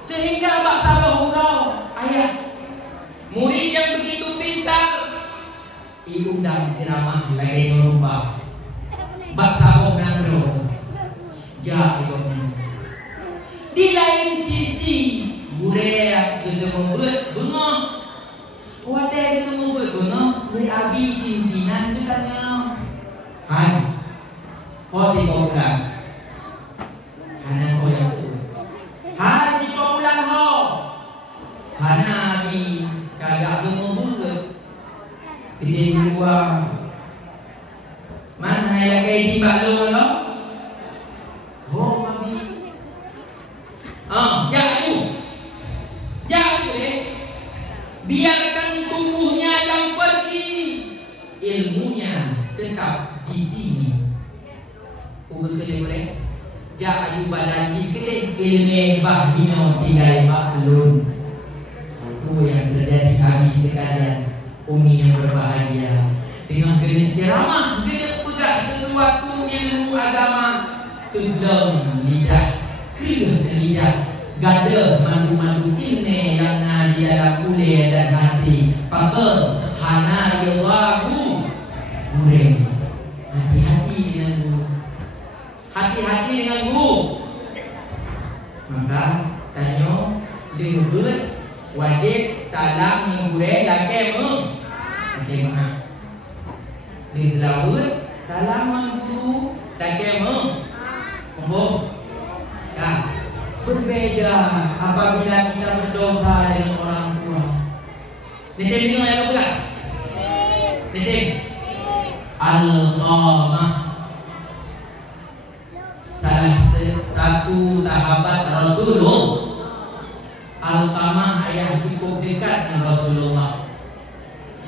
Sehingga bak sabah hurau ayah murid yang begitu pintar diundang ceramah lagi norubah bak sabah nangro jak ikutnya. Di lain sisi budaya kesemua bengah wadah kesemua bengah dari abi pimpinan katanya hai posisi kau pulang hana kau yang tu hai di kau pulang ho hana abi kagak mengumpul di luar mana yang kayak di balu lo oh abi biarkan tubuhnya yang pergi, ilmunya tetap di sini. Uga kele ja ayu badani kele ilmu bahino tinggal maklum. Itu yang terjadi kami sekalian, umi yang berbahagia. Dengan ceramah, dengan pegang sesuatu ilmu agama, tudung lidah, kriuh lidah. Gada mandu-mandu ilmu yang di dalam kulit dan hati. Pakal hana yawahu gureng. Hati-hati dengan guru. Hati-hati dengan guru. Maka tanya lebut wajib salam menggureng laki maaf. Lebut salam mengguru laki maaf. Berbeda apabila kita berdosa dengan orang tua. Nenek dengar yang apa? Nenek Al-Qamah, salah satu sahabat Rasulullah. Al-Qamah ayah cukup dekat dengan Rasulullah.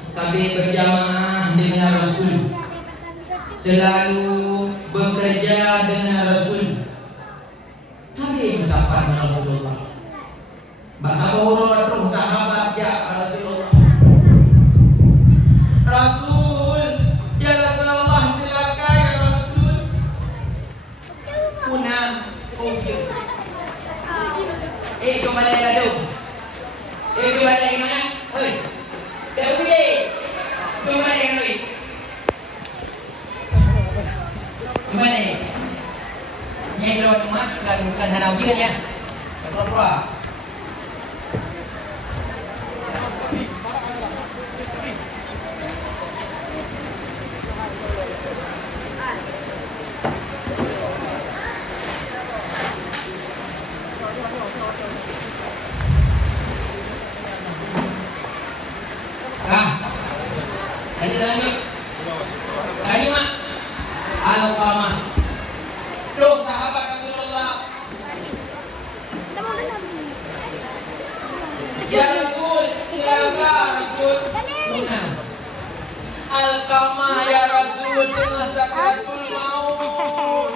Sambil berjamaah dengan Rasul, selalu bekerja dengan Rasul. Kami bersama dengan Rasulullah. Bahasa urut roh sahabat ya Rasulullah. Rasul, ya Rasulullah silakan ya Rasul. Punah okey. Kembali lagi. Kembali lagi mana? Hei. Dewi. Kembali lagi. Gimana nih? Nyai lawan mat bukan hanau juga ya. Pura-pura. Lagi mak. Al-Qamah. Duh sahabat Rasulullah. Ya Rasul, siapa Rasul? Benar. Al-Qamah ya Rasul dengan sakratul maut.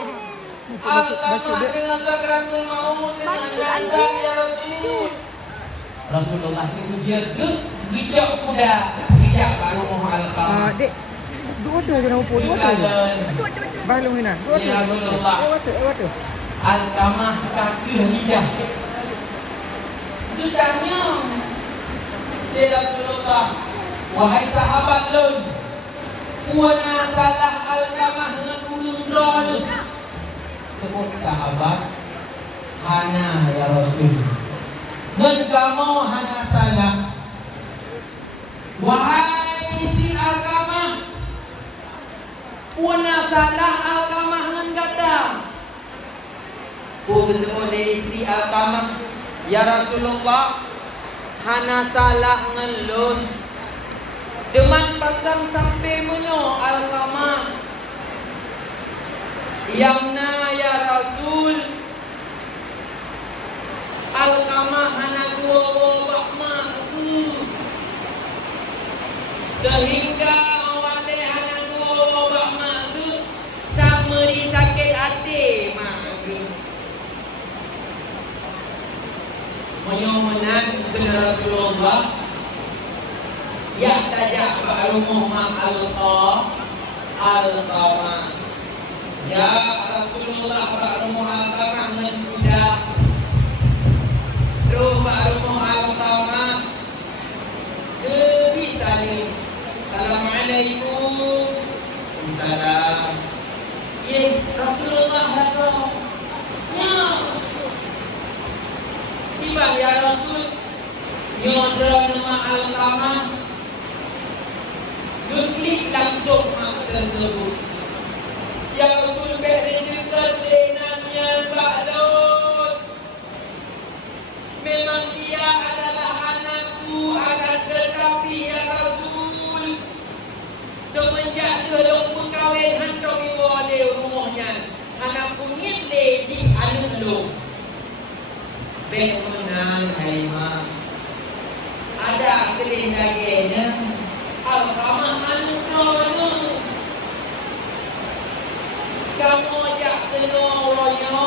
Al-Qamah dengan sakratul maut dengan nazar ya Rasul. Rasulullah itu jerduk hijau kuda hijau baru mau Al-Qamah. Dek, dua tu je nama pun. Dua tu. Balung ni nah. Dua tu. Ya Rasulullah. Dua tu. Al-Qamah kaki lidah. Itu tanya. Ya Rasulullah, wahai sahabat lun, puana salah Al-Qamah dengan ulun roh. Sebut sahabat, hana ya Rasul. Menggamo hana salah. Wahai si Al-Qamah, puana salah Al-Qamah dengan kata. Sebut dari isteri Al-Qamah, ya Rasulullah, hana salah ngelun. Deman pakam sampai menyo Al-Qamah. Yamna ya Rasul, Al-Qamah hana gua bakma sehingga awake hana gua bakma tu sama di sakit hati mak. Menyomenan kepada Rasulullah ya tajak baru Muhammad Al-Qamah ya Rasulullah baru Muhammad Al-Qamah kuda terus baru Muhammad Al-Qamah bisa ni Assalamualaikum Salam ya Rasulullah datang ya tiba ya Rasul nyodra nama Al-Qamah klik langsung mak tersebut ya Rasul dekat lenannya Ba'lun memang dia adalah anakku akan tetapi ya Rasul semenjak belum berkahwin hantar oleh rumahnya anakku ngile di anu Benar Haimah ada kelihatan Al-Qamah anu kamu ajak kenoronya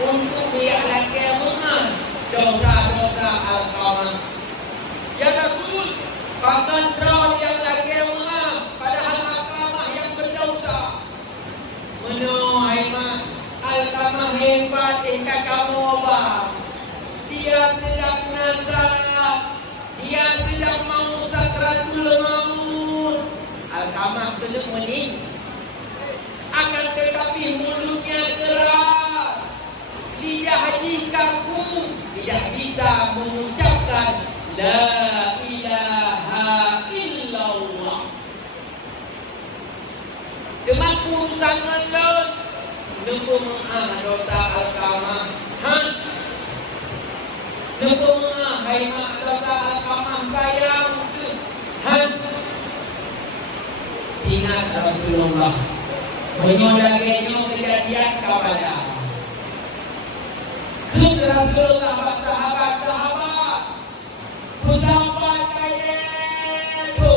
untuk biar laki mengan dosa-dosa Al-Qamah ya Rasul bahkan draw yang laki mengan padahal Al-Qamah yang berdosa menurut Haimah Al-Qamah hebat tingkat kamu apa dia sedang nazar dia sedang mau sakratul maut Al-Qamah belum mening akan tetapi mulutnya keras lidah kaku tidak bisa mengucapkan la ilaha illallah dengan urusan mendalam Nunggu dosa Al-Qamah Nunggu Haimah dosa Al-Qamah sayang ingat Rasulullah menyodagenya kejadian kepada Rasulullah sahabat-sahabat bersahabat kaya itu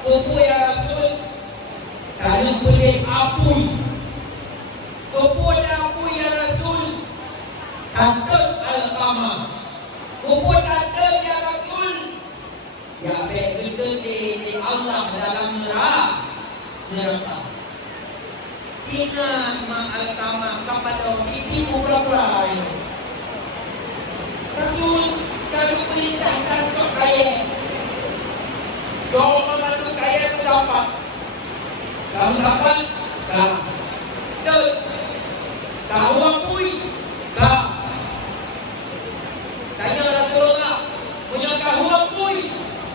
Kupu ya Rasul kalau boleh apui kepada aku ya Rasul takut Al-Qamah kepada ya Rasul ya betul di Allah dalam neraka ingat ma Al-Qamah kepada ibu berapa Rasul kalau perintahkan ke kaya kau mengandung kaya itu siapa Kamu dapat? Kak. Dek. Tahu akui? Kak. Tanya Rasulullah. Punya tahu akui?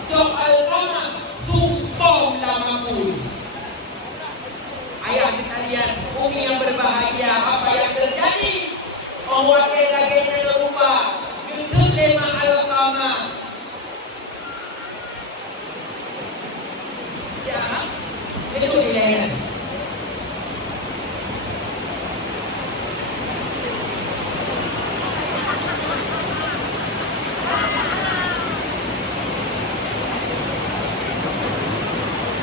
Jok al-qamah. Sumpah lama pun. Ayah sekalian, umi yang berbahagia, apa yang terjadi? Orang lagi-laginya lupa. Itu tema al-qamah. Ya, itu pilihan.